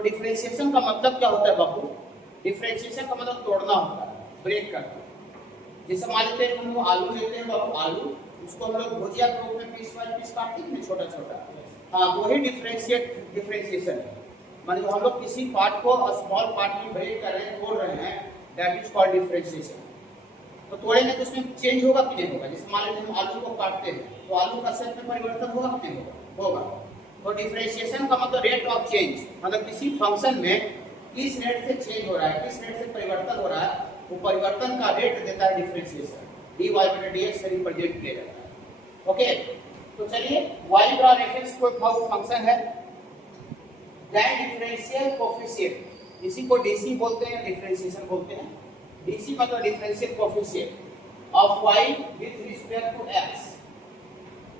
तो डिफरेंशिएशन का मतलब क्या होता है बाबू? डिफरेंशिएशन का मतलब तोड़ना होता है, ब्रेक करना। जैसे मान लेते हैं हम लोग आलू लेते हैं बाबू, आलू उसको हम लोग भुजिया के रूप में पीस बाय पीस काटते हैं छोटा छोटा, हाँ वही डिफरेंशिएशन है। माने हम लोग किसी पार्ट को स्मॉल पार्ट में ब्रेक कर रहे हैं, तोड़ रहे हैं, दैट इज कॉल्ड डिफरेंशिएशन। तो तोड़ेंगे तो उसमें चेंज होगा कि नहीं होगा? जैसे मान लीजिए हम आलू को काटते हैं तो आलू का शेप में परिवर्तन होगा कि नहीं होगा? होगा। तो डिफरेंशिएशन का मतलब रेट ऑफ चेंज, मतलब किसी फंक्शन में किस रेट से चेंज हो रहा है, किस रेट से परिवर्तन हो रहा है, वो परिवर्तन का रेट देता है डिफरेंशिएशन। dy बटा dx से रिप्रेजेंट किया जाता है। ओके, तो चलिए y का रेफरेंस कोई फंक्शन है, दैट डिफरेंशियल कोएफिशिएंट, इसी को dc बोलते हैं, डिफरेंशिएशन बोलते हैं। dc मतलब differential coefficient of y with respect to x।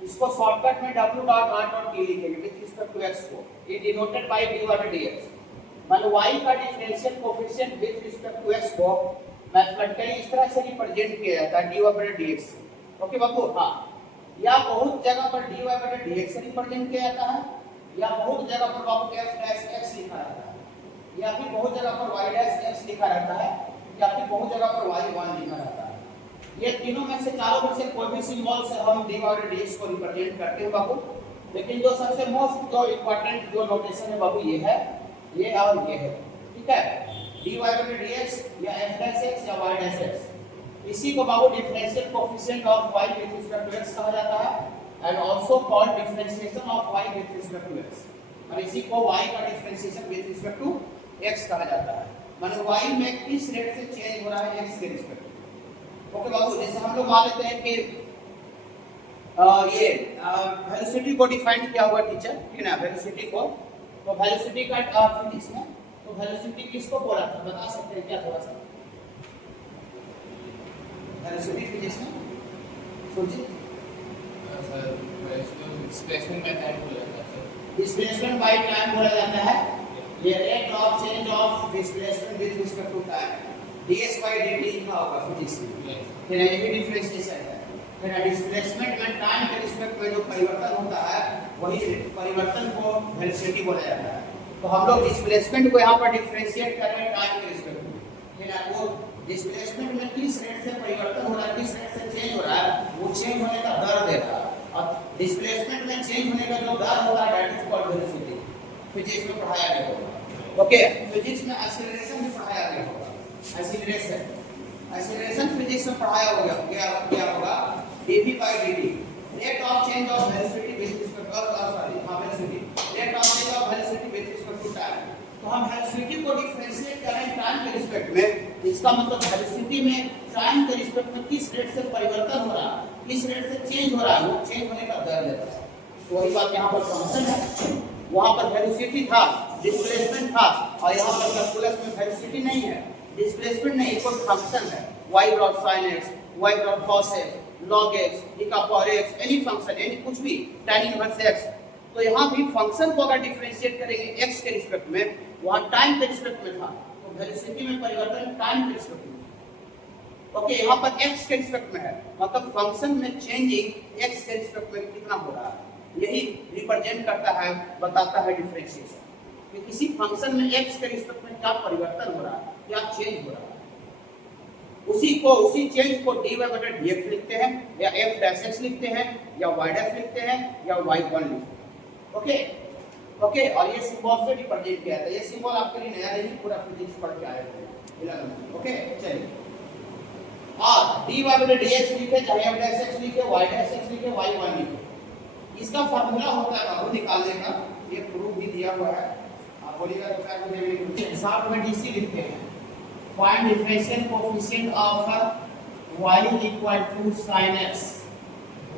इसको शॉर्टकट में w dot r dot t लिखेंगे विद रिस्पेक्ट टू x को, ये डिनोटेड बाय dy बटा dx। मान y का differential coefficient with respect to x को मैथमेटिकली इस तरह से रिप्रेजेंट किया जाता है dy बटा dx। ओके बाबू, हाँ, या बहुत जगह पर dy बटा dx से रिप्रेजेंट किया जाता है, या बहुत जगह पर बाबू f डैश x लिखा रहता है, या फिर बहुत जगह पर y डैश x लिखा रहता है, या फिर बहुत जगह पर y1 लिखा रहता है। ये तीनों में से, चारों में से कोई भी सिंबल से हम dy बटा dx को रिप्रेजेंट करते हैं बाबू। लेकिन जो सबसे मोस्ट जो इंपॉर्टेंट जो नोटेशन है बाबू ये है, ये और ये है, ठीक है, dy बटा dx या f डैश x या y डैश x। इसी को बाबू differential coefficient of y with respect to x कहा जाता है and also called differentiation of y with respect to x। और इसी को y का differentiation with respect to x कहा जाता है, माने y में किस रेट से चेंज हो रहा है x के रिस्पेक्ट में। ओके बाबू, जैसे हम लोग मान लेते हैं कि ये वेलोसिटी को डिफाइन किया हुआ टीचर, ठीक है ना, वेलोसिटी को, तो वेलोसिटी का फिजिक्स में तो वेलोसिटी किसको बोला था, बता सकते हैं क्या? थोड़ा सा वेलोसिटी फिजिक्स में सोचिए सर, डिस्प्लेसमेंट बाय टाइम बोला जाता है सर। डिस्प्लेसमेंट बाय टाइम बोला जाता है, ये rate of change of displacement with respect to time, ds by dt लिखा होगा फिजिक्स में, फिर ये भी डिफरेंशिएशन है। फिर डिस्प्लेसमेंट में टाइम के रिस्पेक्ट में जो परिवर्तन होता है वही परिवर्तन को वेलोसिटी बोला जाता है। तो हम लोग डिस्प्लेसमेंट को यहाँ पर डिफरेंशिएट कर रहे हैं टाइम के रिस्पेक्ट में, फिर वो डिस्प्लेसमेंट में किस रेट से परिवर्तन हो रहा है, किस रेट से चेंज हो रहा है, वो चेंज होने का दर देता है। और डिस्प्लेसमेंट में चेंज होने का जो दर होता है that is called velocity. Physics में पढ़ाया गया होगा। ओके, फिजिक्स में एक्सीलरेशन भी पढ़ाया गया होगा, एक्सीलरेशन फिजिक्स में पढ़ाया होगा dv by dt, rate of change of velocity with respect rate of change of velocity with respect to time. तो हम वेलोसिटी को डिफरेंशिएट कर रहे हैं टाइम के रिस्पेक्ट में, इसका मतलब वेलोसिटी में टाइम के रिस्पेक्ट में किस रेट से परिवर्तन हो रहा है, किस रेट से चेंज हो रहा है, वो चेंज होने का दर देता है। तो वही बात यहाँ पर फंक्शन है, वहाँ पर वेलोसिटी था, डिस्प्लेसमेंट था, और यहाँ पर कैलकुलस में वेलोसिटी नहीं है, डिस्प्लेसमेंट नहीं, कोई फंक्शन है, y dot sin x, y dot cos x, log x, e का पावर x, एनी फंक्शन, यानी कुछ भी, tan इनवर्स x। तो यहाँ भी फंक्शन को अगर डिफरेंशिएट करेंगे x के रिस्पेक्ट में, वहाँ टाइम के रिस्पेक्ट में था, तो वेलोसिटी में परिवर्तन टाइम के रिस्पेक्ट में। ओके, यहाँ पर x के रिस्पेक्ट में है, मतलब फंक्शन में चेंजिंग x के रिस्पेक्ट में कितना हो रहा है, यही रिप्रेजेंट करता है, बताता है डिफरेंशिएशन कि किसी फंक्शन में x के रिस्पेक्ट में क्या परिवर्तन हो रहा है, क्या चेंज हो रहा है। उसी चेंज को dy बटा dx लिखते हैं, या f डैश x लिखते हैं, या y डैश लिखते हैं, या y1 लिखते हैं। ओके ओके, और ये सिंबल से रिप्रेजेंट किया जाता है। ये सिंबल आपके लिए नया नहीं, पूरा फिजिक्स पढ़ के आए थे 11 में। ओके, चलिए, और dy बटा dx लिखे, चाहे f डैश x लिखे, y डैश x लिखे, y1 लिखे। इसका फार्मूला होता है बाबू निकालने का, ये प्रूफ भी दिया हुआ है, आप बोलिएगा तो क्या मुझे शॉर्ट में dc लिखते हैं, find differential coefficient of y equal to sin x,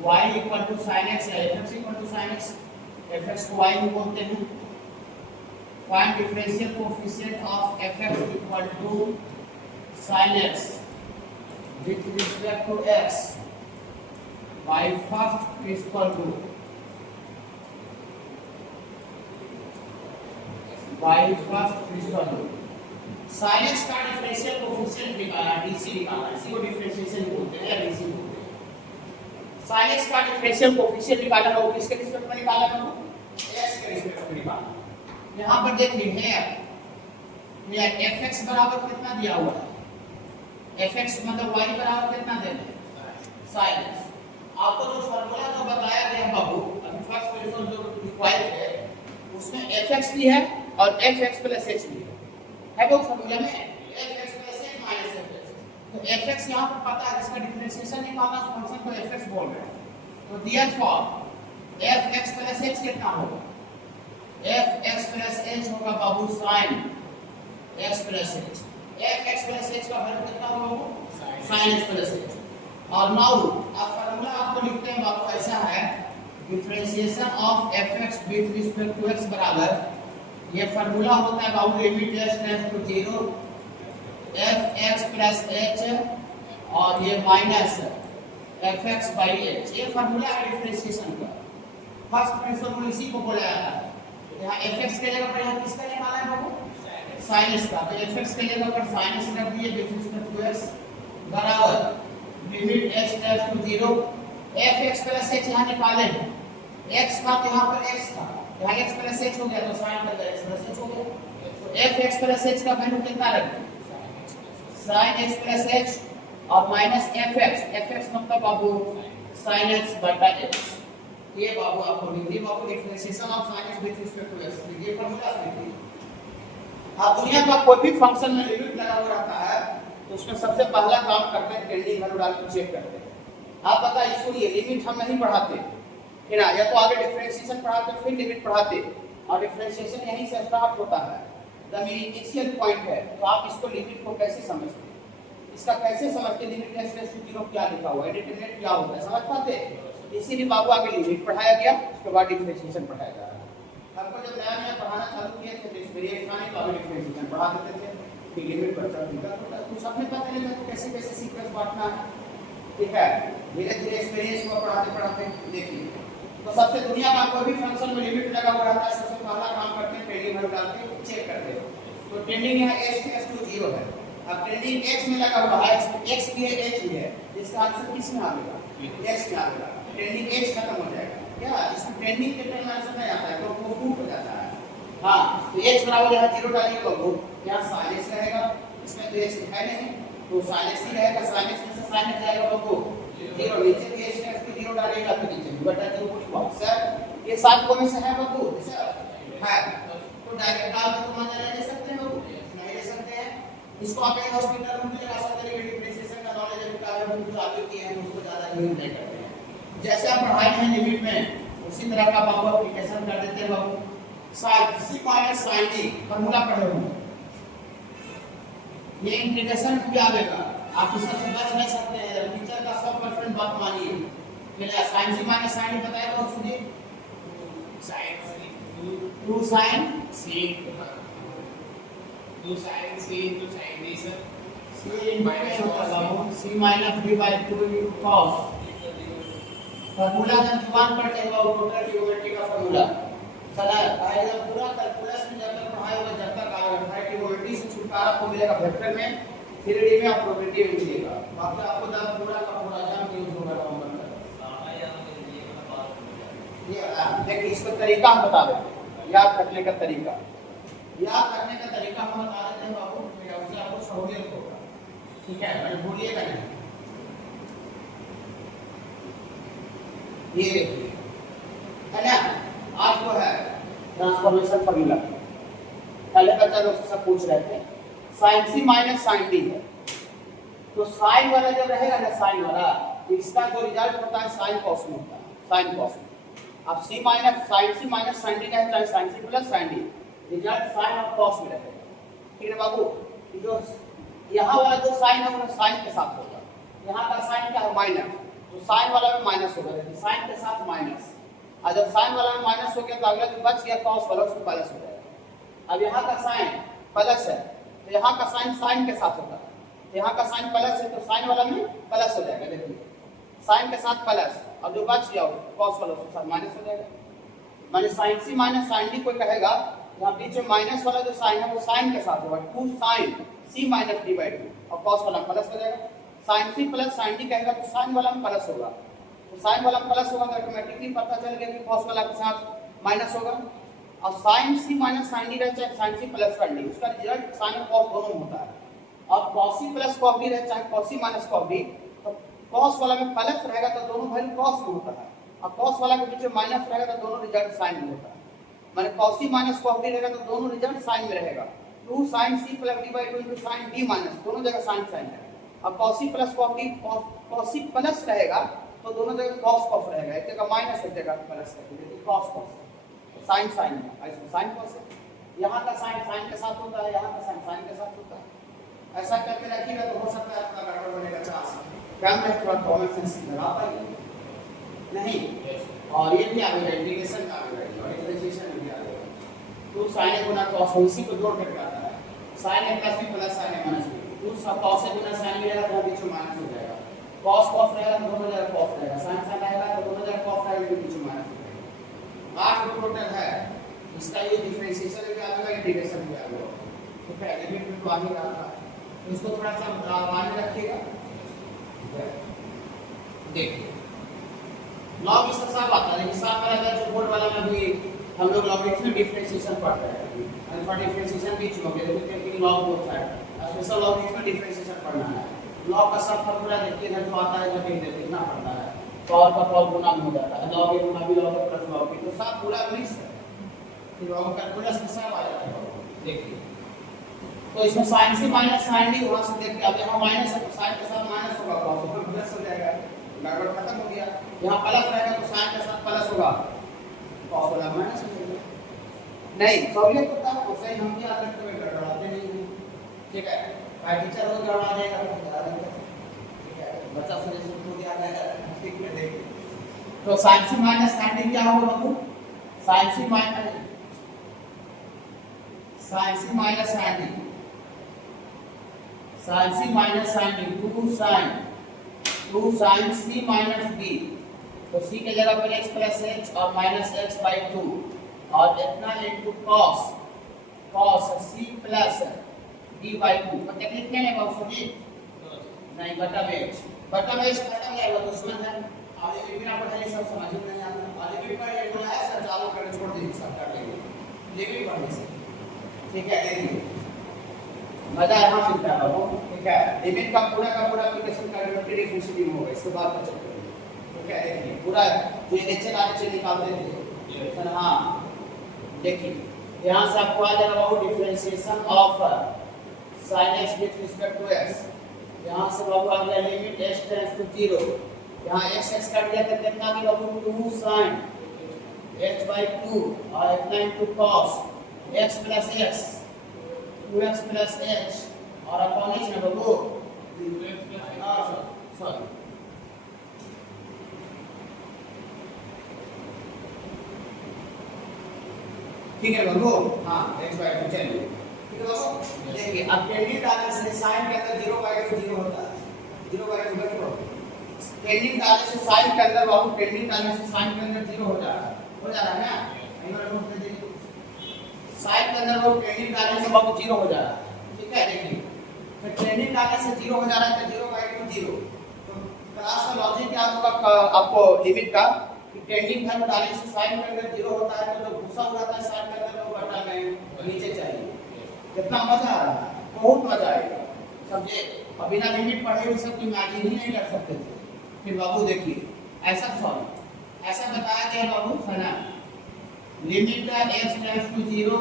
y equal to sin x या fx equal to sin x, fx को y भी बोलते हैं। Find differential coefficient of fx equal to sin x with respect to x by first principal rule, by first principal rule। sin x का differential coefficient निकालना, dc निकालना, इसी को differentiation बोलते हैं या dc बोलते हैं। sin x का डिफरेंशियल कोएफिशिएंट निकालना हो, किसके रिस्पेक्ट में निकालना हो, x के रिस्पेक्ट में निकालना। यहाँ पर देखिए है एफ एक्स बराबर कितना दिया हुआ है, एफ एक्स मतलब वाई बराबर कितना देना है, साइन एक्स। आपको जो फॉर्मूला जो बताया गया बाबू अभी फर्स्ट क्वेश्चन जो रिक्वायर्ड है उसमें एफ एक्स भी है और एफ एक्स प्लस एच भी है वो फॉर्मूला में F x plus H minus f x. तो एफ एक्स यहाँ पर पता है, इसका डिफरेंशिएशन निकालना उस फंक्शन को एफ एक्स बोल रहे हैं। तो therefore f x plus h कितना होगा, एफ एक्स प्लस एच होगा बाबू sine x plus h. F x plus h का वैल्यू कितना होगा, साइन एक्स प्लस एच। और नाउ अब फार्मूला आपको लिखते हैं बाबू ऐसा है, differentiation of f x with respect to x बराबर, ये फार्मूला होता है बाबू limit s tends to 0 f x plus h और ये minus f x by H. ये फार्मूला है डिफरेंशिएशन का। फर्स्ट प्रिंसिपल इसी को बोला जाता है। यहाँ एफ एक्स के जगह पर यहाँ किसका निकाला है बाबू, साइन एक्स का। तो एफ एक्स के जगह पर साइन एक्स रख दिए विद रिस्पेक्ट टू एक्स बराबर limit h tends to 0 f x plus h यहाँ निकाले हैं, एक्स का तो यहाँ पर एक्स था, यहाँ एक्स प्लस एच हो गया तो साइन का एक्स प्लस एच हो गया। तो एफ एक्स प्लस एच का वैल्यू कितना रख दें, साइन एक्स प्लस एच और माइनस एफ एक्स मतलब बाबू साइन एक्स बटा एक्स। ये बाबू आपको लिखिए बाबू differentiation of sine x with respect to x, ये फॉर्मूला लिखिए। अब दुनिया का कोई भी फंक्शन में लिमिट लगा हुआ रहता है तो उसमें सबसे पहला काम करते हैं टेंडिंग वैल्यू डाल के चेक करते हैं। आप पता है इसको ये लिमिट हम नहीं पढ़ाते है ना, या तो आगे डिफरेंशिएशन पढ़ाते फिर लिमिट पढ़ाते, और डिफरेंशिएशन यहीं से स्टार्ट होता है, द इनिशियल पॉइंट है। तो आप इसको लिमिट को कैसे समझते हैं, इसका कैसे समझते, लिमिट टेंड्स टू 0 क्या लिखा हुआ है, डिटरमिनेंट क्या होता है, समझ पाते हैं। इसीलिए बाबू आगे लिमिट पढ़ाया गया, उसके बाद डिफरेंशिएशन पढ़ाया जा रहा है। हमको जब नया नया पढ़ाना चालू किए थे तो एक्सपीरियंस था नहीं, तो आगे डिफरेंशिएशन पढ़ा देते थे, फिर लिमिट बच्चा कुछ अपने पता नहीं था तो कैसे कैसे सीक्वेंस बांटना है, ठीक है। धीरे धीरे एक्सपीरियंस को पढ़ाते पढ़ाते देखिए। तो सबसे दुनिया का कोई भी फंक्शन में लिमिट लगा हुआ रहता है, सबसे पहला काम करते हैं टेंडिंग वैल्यू डालते हैं चेक करते हैं। तो टेंडिंग यहाँ h टेंड्स टू 0 है। अब टेंडिंग x में लगा हुआ है, x भी है h भी है, इसका आंसर किस में आएगा, x में आएगा। टेंडिंग x खत्म हो जाएगा क्या, इसमें टेंडिंग के टर्म आंसर नहीं आता है तो वो प्रूफ हो जाता है। हां तो x बराबर यहाँ 0 डालिए तो वो यहाँ sin x रहेगा, इसमें तो x लिखा ही नहीं तो sin x ही रहेगा, sin x में से sin x जाएगा तो 0 नीचे भी h टेंड्स टू 0 डालेगा तो नीचे बटा 0 कुछ हुआ। सर ये 7 को में से है बाबू, सर है तो डायरेक्ट डाल के तुम मजा ले सकते हो, नहीं ले सकते हैं। इसको आप एक हॉस्पिटल में भी लगा सकते हैं, डिफरेंशिएशन का नॉलेज अभी का है तो आगे किए हैं उसको ज्यादा यूज नहीं करते हैं। जैसे आप पढ़ाई हैं लिमिट में उसी तरह का बाबू एप्लीकेशन कर देते हैं बाबू। sin c minus sin d formula पढ़े होंगे, ये इंटीग्रेशन भी आएगा, आप इससे बच नहीं सकते हैं। टीचर का 100% बात मानिए। पहले sin c minus sin d बताया बहुत सुनिए, sin 2 sin c 2 sin c into sin d sir, c minus होता है c minus d by 2 cos। Formula जब जुबान पर कहेगा वो टोटल ट्रिग्नोमेट्री का फार्मूला चला आएगा पूरा कैलकुलस में जब तक पढ़ाई होगा जब तक आएगा ट्रिग्नोमेट्री से छुटकारा आपको मिलेगा वेक्टर में, 3D में आप प्रोबेबिलिटी में मिलेगा। बाकी आपको जब पूरा का पूरा जान यूज होगा नंबर का। ये देखिए इसका तरीका हम बता देते हैं, याद रखने का तरीका हम बता देते हैं बाबू, उससे आपको सहूलियत होगा, ठीक है, मैंने भूलिएगा नहीं। ये देखिए है ना, आज को है ट्रांसफॉर्मेशन फार्मूला, पहले बच्चा लोग से सब पूछ रहे थे sin c minus sin d है। तो sin वाला जब रहेगा ना sin वाला, इसका जो रिजल्ट होता है sin cos में होता है, sin cos में। अब c minus sin c minus sin d का है चाहे sin c plus sin d, result sin और cos में रहेगा, ठीक है बाबू। जो यहाँ वाला जो sin है वो sin के साथ होगा, यहाँ का sin क्या है माइनस, तो sin वाला में माइनस होगा, sin के साथ माइनस। और जब sin वाला में माइनस हो गया तो अगला जो बच गया cos वाला उसमें प्लस हो जाएगा। अब यहाँ का sin प्लस है तो यहाँ का sin के साथ होगा, यहाँ का sin प्लस है तो sin वाला में प्लस हो जाएगा। देखिए sin के साथ प्लस, अब जो बच गया cos वाला उसके साथ माइनस हो जाएगा। माने sin c minus sin d कोई कहेगा यहाँ बीच में माइनस वाला जो sin है वो sin के साथ होगा, 2 sin c minus d by 2 और cos वाला प्लस हो जाएगा। sin c plus sin d कहेगा तो sin वाला में प्लस होगा, तो sin वाला में प्लस होगा तो ऑटोमेटिकली पता चल गया कि cos वाला के साथ माइनस होगा। और sine c minus sine d रहे चाहे sine c plus sine d, उसका रिजल्ट साइन और कॉस दोनों होता है। और cos c plus cos d रहे चाहे cos c minus cos d, तो कॉस वाला में प्लस रहेगा तो दोनों वैल्यू कॉस में होता है, और कॉस वाला के बीच में माइनस रहेगा तो दोनों रिजल्ट साइन में होता है। माने cos c minus cos D रहेगा तो दोनों रिजल्ट साइन में रहेगा। 2 sin c plus d by 2 into sin d minus दोनों जगह साइन साइन है। अब cos c plus cos d cos c plus रहेगा तो दोनों जगह cos cos रहेगा, एक जगह माइनस एक जगह प्लस रहेगा, तो cos cos साइन साइन है, इसमें साइन cos है। यहाँ का साइन साइन के साथ होता है, यहाँ का साइन साइन के साथ होता है। ऐसा करके रखिएगा तो हो सकता है आपका गड़बड़ होने का चांस कम है, थोड़ा कॉमन सेंस लगा पाइए नहीं। और ये भी आगे इंटीग्रेशन का आगे रहेगा और डिफरेंशिएशन भी आगे। तो sin a गुना cos उसी को जोड़ करके आता है, sin a plus b plus sin a minus b, तो सब cos a Guna sin b रहेगा तो बीच में माइनस हो जाएगा, cos cos रहेगा तो दोनों जगह cos रहेगा, sin sin रहेगा तो दोनों जगह cos रहेगा तो बीच में माइनस हो जाएगा। 8 टोटल है, इसका ये डिफरेंशिएशन भी आ गया, इंटीग्रेशन भी आ गया। तो पहले भी तो आगे रहा था, तो इसको थोड़ा सा मान रखिएगा। देखिए लॉग इसका सब आता है, हिसाब में अगर जो बोर्ड वाला में भी हम लोग लॉगरिथम डिफरेंशिएशन पढ़ते हैं, अल्फा डिफरेंशिएशन भी चुके हैं, लेकिन लॉग बोथ है, स्पेशल लॉगरिथम डिफरेंशिएशन पढ़ना है। लॉग का सब फार्मूला देखिए ना जो आता है जब देखना पड़ता है, पावर का पावर गुना हो जाता है, लॉग ए गुना बी लॉग ए प्लस लॉग बी, तो सब पूरा मिक्स है, फिर लॉग कैलकुलस में सब आ जाता है। देखिए तो इसमें sin c minus sin d वहां से देख के अब यहाँ माइनस है तो sin के साथ माइनस होगा, cos ऊपर प्लस हो जाएगा, गड़बड़ खत्म हो गया। यहाँ प्लस रहेगा तो sin के साथ प्लस होगा, cos वाला माइनस हो जाएगा। नहीं सहूलियत होता है तो सही हम क्या करते हुए गड़बड़ाते नहीं हैं, ठीक है। भाई टीचर हो गड़बड़ा देगा तो बता देंगे, ठीक है, बच्चा से सुन दिया जाएगा ठीक में देख। तो sin c minus sin d क्या होगा बाबू, sin c minus sin c minus sin d, sin c minus sin d, 2 sin c minus d, तो c के जगह पर x plus h और minus x by 2 और इतना into cos c plus d by 2। तो तकलीफ क्या है बाबू जी, नहीं बटा में h खत्म जाएगा दुश्मन है, और ये बिना पढ़ाई सब समझ में नहीं आता, और लिमिट पर ये बोला है सर चालू करके छोड़ दीजिए सब कर लेंगे लिमिट पढ़ने से, ठीक है। देखिए मजा यहाँ मिलता है बाबू, ठीक है। लिमिट का पूरा एप्लीकेशन का डिफरेंशिएटिव होगा, इसके बाद बच्चे ठीक है। देखिए पूरा जो ये नीचे लाने से निकालते थे सर, हाँ देखिए यहाँ से आपको आ जाएगा बाबू differentiation of sin x with respect to x। यहाँ से बाबू आ गया लिमिट x टेंड्स टू 0, यहाँ x काट दिया तो कितना भी बाबू 2 sin h by 2 और इतना into cos x plus x 2x plus h और अपॉन h ना बाबू, सॉरी ठीक है बाबू, हाँ x by 2 चलिए ठीक है बाबू। देखिए अब टेंडिंग डालने से sin के अंदर 0 by 2 0 होता है, 0 by 2 बचो, टेंडिंग डालने से sin के अंदर बाबू टेंडिंग डालने से sin के अंदर 0 हो जा रहा है ना, इधर नोट कर दीजिए साइड के अंदर वो ट्रेंडिंग डालने से बाबू 0 हो जा रहा है, ठीक है। देखिए तो ट्रेंडिंग डालने से 0 हो जा रहा है तो 0 by 2 0, तो क्लास का लॉजिक क्या होगा आपको लिमिट का कि ट्रेंडिंग वैल्यू डालने से साइड के अंदर 0 होता है, तो जो घुसा हुआ था साइड के अंदर वो बटा में नीचे चाहिए। कितना मजा आ रहा है, बहुत मजा आएगा समझे। अब बिना लिमिट पढ़े हुए सब इमेजिन ही नहीं कर सकते थे। फिर बाबू देखिए ऐसा सॉल्व ऐसा बताया गया बाबू है ना, लिमिट का x टेंड्स टू 0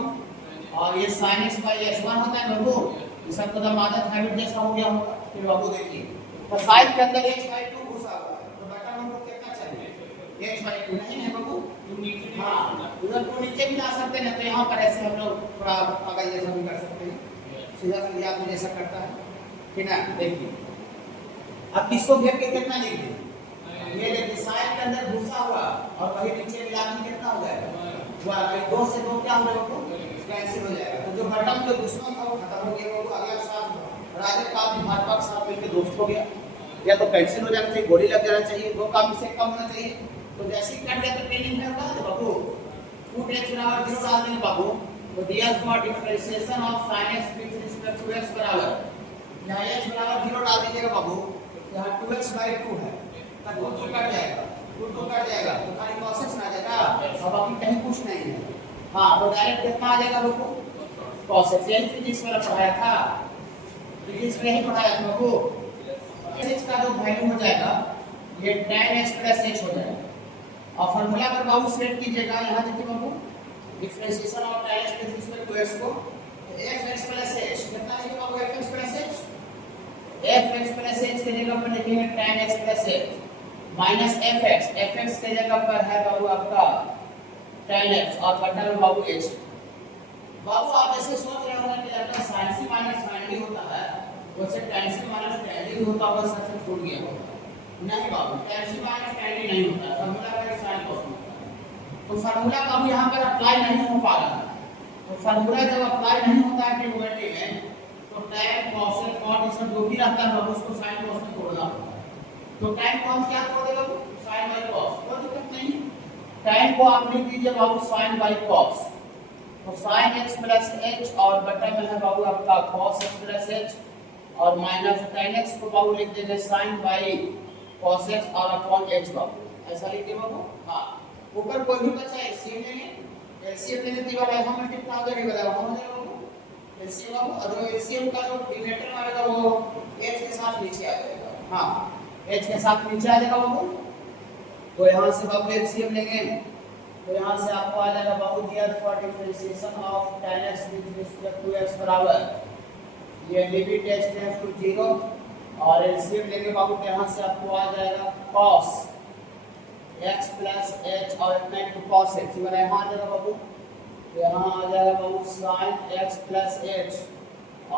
और ये sin x by x1 होता है बाबू, ये सब तो आदत हैबिट जैसा हो गया होगा। फिर बाबू देखिए तो साइड के अंदर h by 2 घुसा हुआ है, तो बटा हमको कितना चाहिए h by 2 नहीं है बाबू, हां उधर तो नीचे भी ला सकते हैं, तो यहां पर ऐसे हम लोग थोड़ा आगे जैसा भी कर सकते हैं, सीधा सीधा आदमी जैसा करता है, ठीक है। देखिए अब किसको घेर के कितना लिख दें, ये देखिए साइड के अंदर घुसा हुआ और वही नीचे मिला के कितना हो जाएगा, भाई 2 से 2 क्या हो जाएगा तो कैंसिल हो जाएगा। तो जो बटन जो दुश्मन था वो खत्म हो गया, वो अगला साथ राजे का भी भाजपा के साथ मिलकर दोस्त हो गया, या तो कैंसिल हो जाना चाहिए, गोली लग जाना चाहिए, दो काम से कम होना चाहिए। तो जैसे ही कट गया तो ट्रेनिंग में डाल दे बाबू, 2x बराबर 0 डाल देंगे बाबू, तो ds for differentiation of sin x with respect to x बराबर यहाँ x बराबर 0 डाल दीजिएगा बाबू, यहाँ 2x by 2 है, तब 2 कट जाएगा, 2 कट जाएगा तो खाली cos x आ जाएगा, अब बाकी कहीं कुछ नहीं है, हाँ तो डायरेक्ट कितना आ जाएगा बाबू cos x, यही फिजिक्स वाला पढ़ाया था, फिजिक्स में ही पढ़ाया था बाबू। x का जो वैल्यू हो जाएगा ये tan x प्लस h हो जाएगा और फार्मूला पर बाबू सेट कीजिएगा। यहाँ देखिए बाबू differentiation of tan x plus respect to x को fx प्लस h कितना लिखेंगे बाबू fx plus h, fx plus h के जगह पर लिखेंगे tan x plus h minus fx के जगह पर है बाबू आपका tan x और बटा में बाबू h। बाबू आप ऐसे सोच रहे होंगे कि लगता sin c minus sin d होता है, वैसे tan c minus tan d होता होगा, सबसे छूट गया होगा। नहीं बाबू tan c minus tan d नहीं होता, फार्मूला का sin cos होता है। तो फार्मूला बाबू यहाँ पर अप्लाई नहीं हो पा रहा है, तो फार्मूला जब अप्लाई नहीं होता है ट्रिग्नोमेट्री में तो tan cos cot इसमें जो भी रहता है बाबू उसको sin cos में तोड़ना होता है। तो tan cos क्या तोड़ देगा बाबू sin by cos, कोई दिक्कत नहीं। tan को आप लिख दीजिए बाबू sin by cos, तो sin x प्लस h और बटा में है बाबू आपका cos x प्लस h और माइनस tan x को बाबू लिख देंगे sin by cos x और अपॉन h बाबू, ऐसा लिखिए बाबू। हाँ ऊपर कोई भी बचा एलसीएम लेंगे, एलसीएम लेने के बाद यहाँ में कितना हो जाएगा बताओ, हो जाएगा बाबू एलसीएम बाबू, और एलसीएम का जो डिनोमिनेटर आएगा वो h के साथ नीचे आ जाएगा। हाँ h के साथ नीचे आ जाएगा बाबू, तो यहाँ से बाबू एलसीएम लेंगे तो यहाँ से आपको आ जाएगा बाबू here for differentiation of tan x with respect to x बराबर ये लिमिट h टेंड्स टू 0 और एलसीएम लेंगे बाबू तो यहाँ से आपको आ जाएगा cos x प्लस h और इतना इनटू cos x, ये वाला यहाँ आ जाएगा बाबू, यहाँ आ जाएगा बाबू sin x प्लस h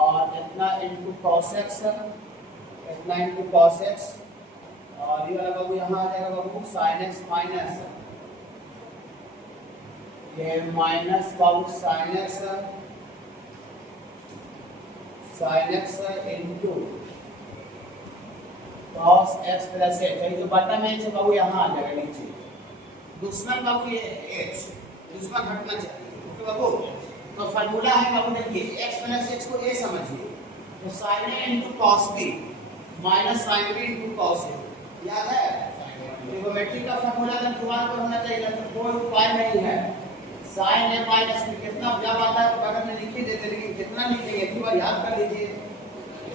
और इतना इनटू cos x, इतना इनटू cos x और ये वाला बाबू यहाँ आ जाएगा बाबू sin x माइनस ये माइनस बाबू sin x into cos x plus h, ये जो बटा में है बाबू यहाँ आ जाएगा नीचे, दुश्मन बाबू ये h दुश्मन हटना चाहिए, ओके बाबू। तो फार्मूला है बाबू देखिए x प्लस h को a समझिए तो sin a into cos b minus sin b into cos a, याद है ट्रिग्नोमेट्री का फार्मूला जब दिमाग पर होना चाहिए तो कोई उपाय नहीं है। sin a माइनस b कितना जब आता है तो बगल में लिख ही देते, लेकिन कितना लिखेंगे एक बार याद कर लीजिए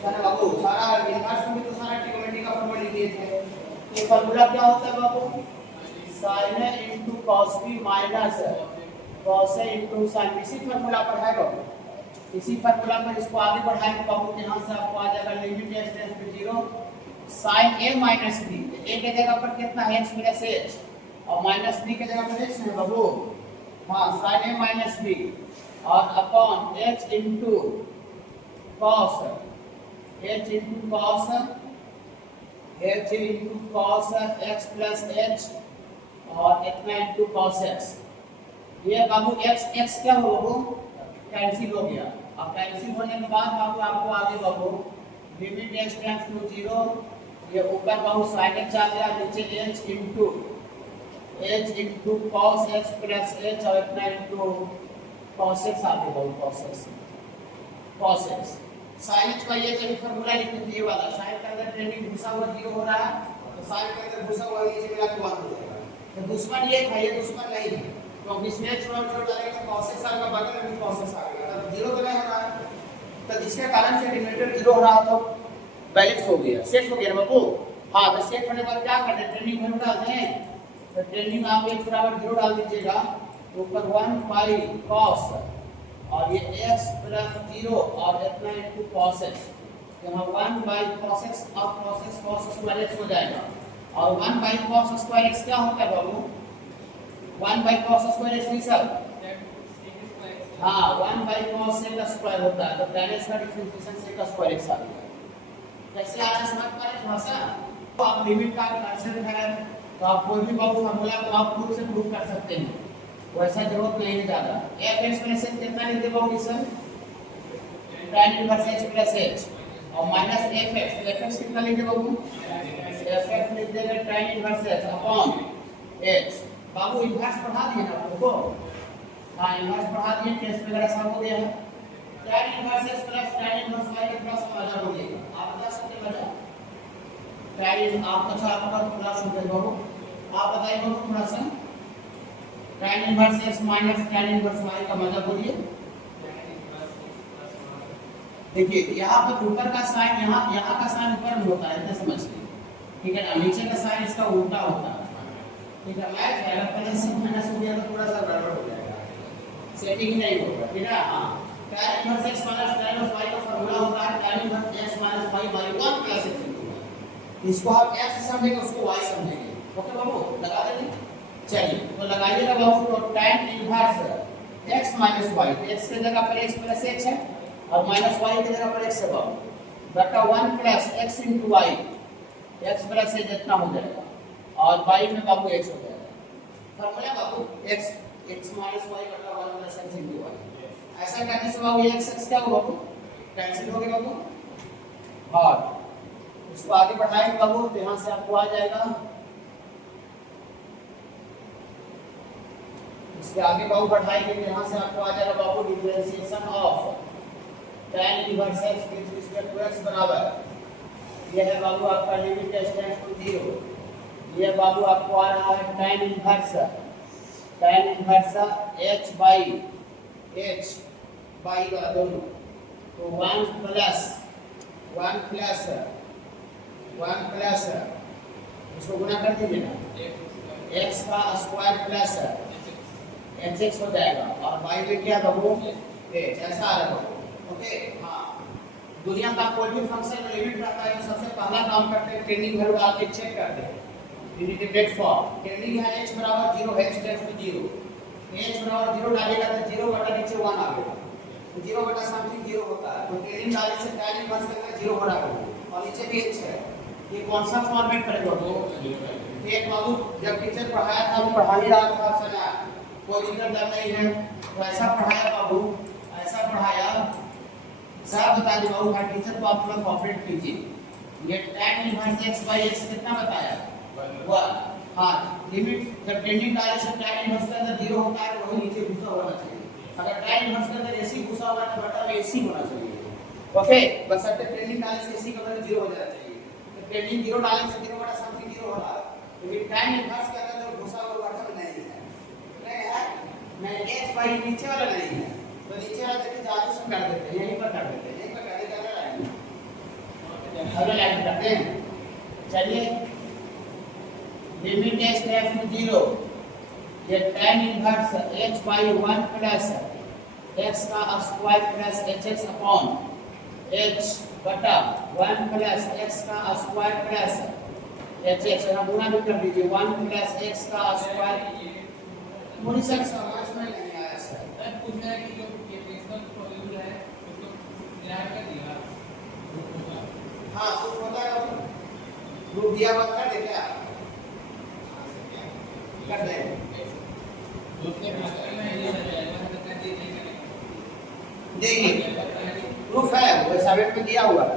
सारा बाबू, सारा इनवर्स में तो सारा ट्रिग्नोमेट्री का फार्मूला लिख दिए थे। ये फार्मूला क्या होता है बाबू sin a into cos b minus cos a into sin b, इसी फार्मूला पर है बाबू, इसी फार्मूला पर इसको आगे बढ़ाएंगे बाबू, यहाँ से आपको आ जाएगा limit h tends to 0 sin a minus b, a के जगह पर कितना है x प्लस h और माइनस b के जगह पर h है बाबू, हाँ sin a माइनस b और upon h into cos x plus h और इतना इनटू cos x। ये बाबू x क्या हो बाबू कैंसिल हो गया, अब कैंसिल होने के बाद बाबू आपको आगे बाबू लिमिट h टेंड्स टू 0, ये ऊपर बाबू sin x आ गया, नीचे h into cos x plus h और इतना इनटू cos x आ गया बाबू cos x sin h का ये जो फार्मूला लिख दिए वाला, sin के अंदर ट्रेंडिंग घुसा हुआ 0 हो रहा है तो sin के अंदर घुसा हुआ ये मिला के 1 हो जाएगा, तो दुश्मन ये है, ये दुश्मन नहीं है, तो इसमें छोटा डालेंगे तो cos x का बगल में भी cos x आ गया, तो 0 तो नहीं हो रहा है, तो जिसके कारण से डिनोमिनेटर 0 हो रहा तो बैलेंस हो गया, सेट हो गया बाबू। हाँ तो सेट होने के बाद क्या करते हैं ट्रेंडिंग में डालते हैं, तो ट्रेंडिंग आप x बराबर 0 डाल दीजिएगा, ऊपर 1 बाई cos और ये x प्लस 0 और इतना इनटू cos x, यहाँ 1 बाई cos x और cos x cos square x हो जाएगा, और 1 बाई cos स्क्वायर x क्या होता है बाबू 1 बाई cos स्क्वायर x नहीं सर, हाँ 1 बाई cos x स्क्वायर होता है, तो tan x का डिफरेंशिएशन से का स्क्वायर x आ गया। कैसे आ रहा है समझ पा रहे थोड़ा सा, तो आप लिमिट का कंसेप्ट है तो आप कोई भी बाबू फार्मूला को आप खुद से प्रूव कर सकते हैं, वैसा जरूरत नहीं है ज्यादा। f x प्लस h कितना लिख दे बाबू sir tan inverse h plus h और माइनस f x कितना लिख दे बाबू f x लिख देंगे tan inverse h upon h, बाबू इनवर्स पढ़ा दिए ना आपको, हाँ इनवर्स पढ़ा दिए, टेस्ट वगैरह सब हो गया है। tan inverse h plus tan inverse y कितना समझा हो जाएगा, आप बता सकते हैं मजा tan आप अच्छा आपका थोड़ा सुन बाबू, आप बताइए बाबू थोड़ा सा tan inverse x minus tan inverse y का मतलब बोलिए। देखिए यहाँ पर ऊपर का साइन यहाँ का साइन ऊपर में होता है, इतना समझिए, ठीक है ना। नीचे का साइन इसका उल्टा होता है, ठीक है। मैच है, अगर प्लस से माइनस हो गया तो थोड़ा सा गड़बड़ हो जाएगा, सेटिंग ही नहीं होगा, ठीक है। हाँ, tan inverse x minus tan inverse y का फार्मूला होता है tan inverse x minus y by 1 plus x into y। इसको आप x समझेंगे, उसको y समझेंगे। ओके बाबू, लगा देंगे। चलिए तो लगाइएगा बाबू, तो tan inverse x minus y, x की जगह पर x प्लस x है और माइनस y की जगह पर x है बाबू, बटा 1 plus x into y, x plus x जितना हो जाएगा और y में बाबू x हो जाएगा। फार्मूला बाबू x माइनस y बटा 1 प्लस x इनटू y। ऐसा करने से बाबू ये x क्या होगा बाबू, कैंसिल हो गया बाबू। और इसको आगे बढ़ाएंगे बाबू, तो यहाँ से आपको आ जाएगा, इसके आगे बाबू बढ़ाएंगे तो यहाँ से आपको आ जाएगा बाबू differentiation of tan inverse x with respect to x बराबर, यह है बाबू आपका लिमिट टेंड्स टू 0। ये बाबू आपको आ रहा है tan इनवर्स h बाई वाला दोनों, तो 1 प्लस इसको गुना कर दीजिए ना, x का स्क्वायर प्लस hx हो जाएगा और y में क्या बाबू h, ऐसा आ रहा है। ओके हाँ, दुनिया का कोई भी फंक्शन में लिमिट रहता है तो सबसे पहला काम करते हैं ट्रेनिंग वैल्यू डाल के चेक करते हैं। इंडिकेटेड फॉर ट्रेनिंग है h बराबर 0 h टेंड्स टू 0, h बराबर 0 डालेगा तो 0 बटा नीचे 1 आ गया, तो 0 बटा समथिंग 0 होता है, तो ट्रेनिंग डालने से tan इनवर्स का 0 बराबर और नीचे भी h है। ये कौन सा फॉर्मेट करेगा तो एक बाबू जब टीचर पढ़ाया था वो पढ़ा ही रहा था, चला कोई दिक्कत नहीं है, तो ऐसा पढ़ाया बाबू, ऐसा पढ़ाया सब बता दे बाबू, हर टीचर को आप लोग कोऑपरेट कीजिए। ये tan inverse x by x कितना बताया 1। हां, लिमिट जब ट्रेनिंग डाले से tan इनवर्स का अंदर 0 होता है तो वही नीचे घुसा होना चाहिए, अगर tan इनवर्स के अंदर ac घुसा होगा तो बटा में ac होना चाहिए। ओके, बस अब ट्रेनिंग डाले से ac का वैल्यू 0 हो जाना चाहिए, तो ट्रेनिंग 0 डाले से 0 बटा समथिंग 0 होगा, तो ये tan इनवर्स के अंदर जो घुसा हुआ बटा में नहीं है, नहीं है, नहीं x बाय नीचे वाला नहीं है, तो नीचे वाला देखिए जादू से कर देते हैं, यहीं पर कर देते हैं, यहीं पर कर देते हैं, अगला लाइन करते हैं। चलिए लिमिट x टेंड्स टू 0, ये tan inverse h by 1 plus x का square plus hx upon h बटा 1 प्लस x का स्क्वायर प्लस hx, यहाँ गुणा भी कर दीजिए, 1 प्लस x का स्क्वायर। मुझे सर समझ में नहीं आया सर, पूछना है कि जो प्रिंसिपल फॉर्मूला है उसको ध्यान कर दिया। हाँ तो होता है ग्रुप दिया बात कर दे क्या कर दे, उसने मास्टर में ये कर दिए देखिए प्रूफ है वो असाइनमेंट में दिया हुआ है,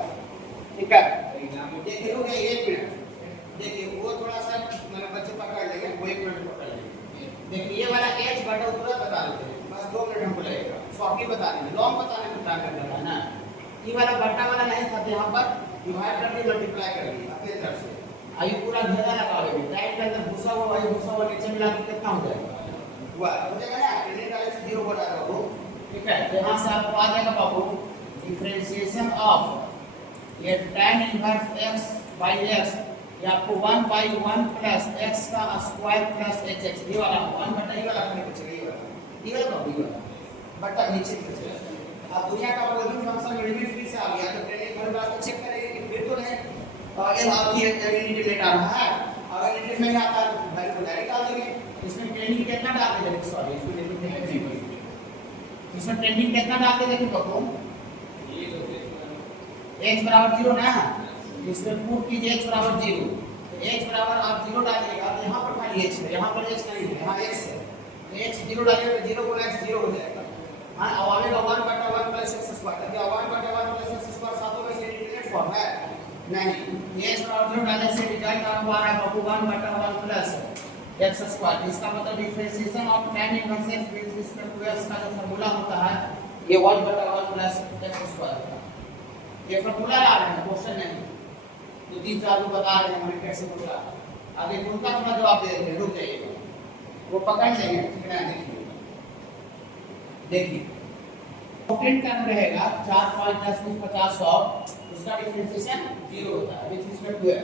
ठीक है। देखिए लोग एक मिनट, देखिए वो थोड़ा सा मैंने बच्चे पकड़ लेंगे, वो 1 मिनट पकड़ लेंगे। देखिए ये वाला h बटा पूरा बता देते हैं, बस 2 मिनट हमको लगेगा, शॉर्टली बताने में, लॉन्ग बताने में टाइम लगता है ना। ये वाला बटा वाला नहीं था, यहाँ पर डिवाइड कर दी, मल्टीप्लाई कर दी अपने तरफ से, आइए पूरा घेरा लगाओगे, टाइम के अंदर घुसा हुआ वही घुसा हुआ नीचे मिला के कितना हो जाएगा, हुआ हो जाएगा ना, ट्रेनिंग डाले से 0 हो जाएगा वो, ठीक है। तो यहाँ से आपको आ जाएगा बाबू डिफरेंशिएशन ऑफ ये tan inverse x by x, ये आपको 1 बाय 1 प्लस x का स्क्वायर प्लस hx, ये वाला 1 बटा ये वाला अपने बचेगा, ये वाला बाबू ये वाला बटा नीचे बचेगा। अब दुनिया का कोई भी फंक्शन लिमिट फ्री से आ गया तो ट्रेनिंग हर बार चेक करेंगे कि फिर तो नहीं, और ये आपकी एबिलिटी लेट आ रहा है, और एबिलिटी में आता है वैल्यू को डायरेक्ट डाल देंगे। इसमें ट्रेनिंग कितना डाल देंगे, सॉरी इसमें लिमिट नहीं, इसमें ट्रेनिंग कितना डाल के देखो बाबू, x बराबर 0 ना, इसमें पुट कीजिए x बराबर 0, तो x बराबर आप 0 डालिएगा तो यहाँ पर खाली x है, यहाँ पर x नहीं है, यहाँ x है, तो x 0 डालिएगा तो 0 गुना x 0 हो जाएगा। हाँ, अब आएगा 1 बटा 1 प्लस x स्क्वायर, क्या 1 बटा 1 प्लस x स्क्वायर सातों में से इंटीग्रेट फॉर्म है नहीं, x बराबर 0 डालने से रिजल्ट आपको आ रहा है बाबू 1 बटा 1 प्लस x स्क्वायर, इसका मतलब differentiation of tan inverse x with respect to x का जो फार्मूला होता है ये 1 बटा 1 प्लस x स्क्वायर, ये फार्मूला ला रहे हैं, क्वेश्चन नहीं, तो 3-4 को बता रहे हैं हमें कैसे फार्मूला, आगे उनका थोड़ा जवाब दे देते हैं, रुक जाइएगा वो पकड़ लेंगे, ठीक है। देखिए ऑक्टेट का रहेगा 4 5 10 20 50 100, उसका डिफरेंशिएशन 0 होता है विथ रिस्पेक्ट टू x।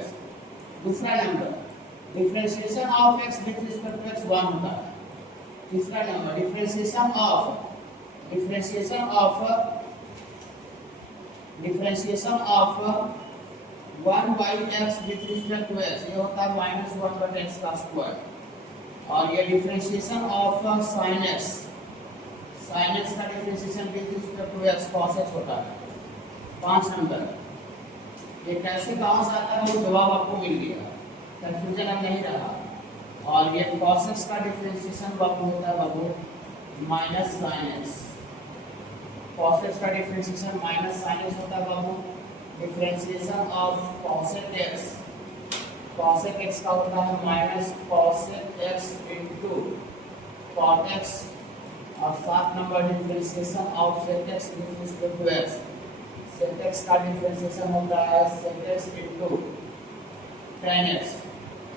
दूसरा number differentiation of x with respect to x 1 होता है। तीसरा number differentiation of 1 by x with respect to x, ये होता है -1 by x का स्क्वायर। और ये डिफरेंशिएशन ऑफ sin x का differentiation with respect to x cos x होता है। 5 नंबर ये कैसे कहां से आता है वो जवाब आपको मिल गया, कंफ्यूजन अब नहीं रहा। और ये cos x का डिफरेंशिएशन बाबू होता है बाबू -sin x, cos x का डिफरेंशिएशन -sin x होता है बाबू। डिफरेंशिएशन ऑफ cosec x का होता है -cosec x into cot x। और 7 number differentiation of sec x with respect to x, sec x का डिफरेंशिएशन होता है sec x into tan x।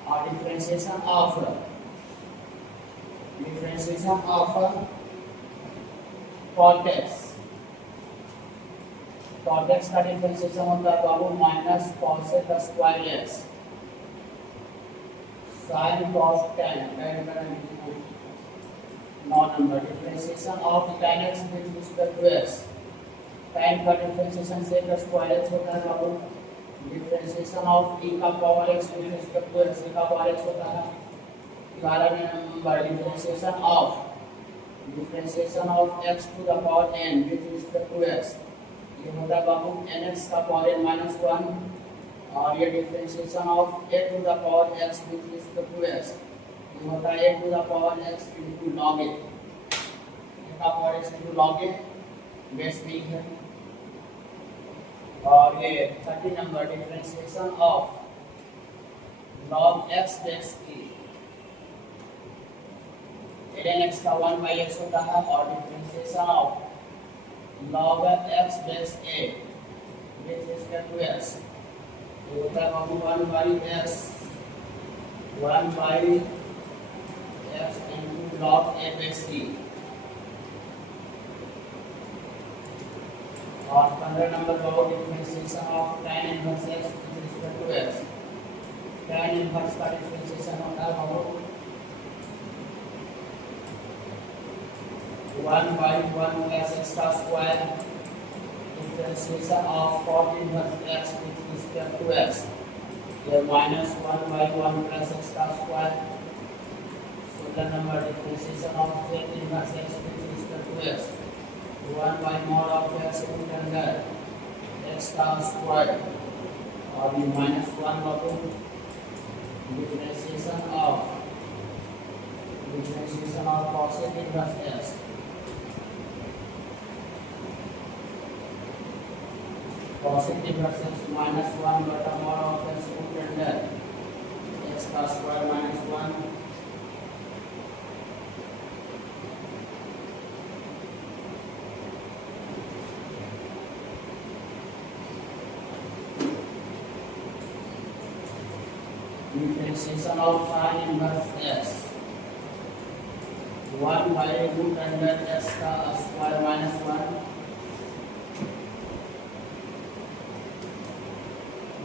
और डिफरेंशिएशन ऑफ cot x का डिफरेंशिएशन होता है बाबू -cosec square x sin cos tan। 9 number differentiation of tan x with respect to x, tan का differentiation sec square x होता है बाबू। डिफरेंशिएशन ऑफ e का power x with respect to x, e का power x होता है। 11 number differentiation of x to the power n with respect to x, ये होता है बाबू nx का पावर n -1। और ये differentiation of a to the power x with respect to x, ये होता है a to the power x into log a, a का power x into log a, base नहीं है। और ये 30 number differentiation of log x base e, ln x का 1 by x होता है। और differentiation of log x base a with respect to x, ये होता है बाबू 1 by x into log a base e। और 15 नंबर बाबू differentiation of tan inverse x with respect to x, tan inverse का डिफरेंशिएशन होता है बाबू 1 by 1 plus x का square. Differentiation of cot inverse x with respect to x, ये -1 by 1 plus x का square. 16 number differentiation of sec inverse x with respect to x, 1 by mod of x into under x का square. और ये -1 बाबू differentiation of cosec inverse x, cosec inverse x -1 बटा mod of x into under x का square -1। Differentiation of sin inverse x, 1 by root under x का square -1।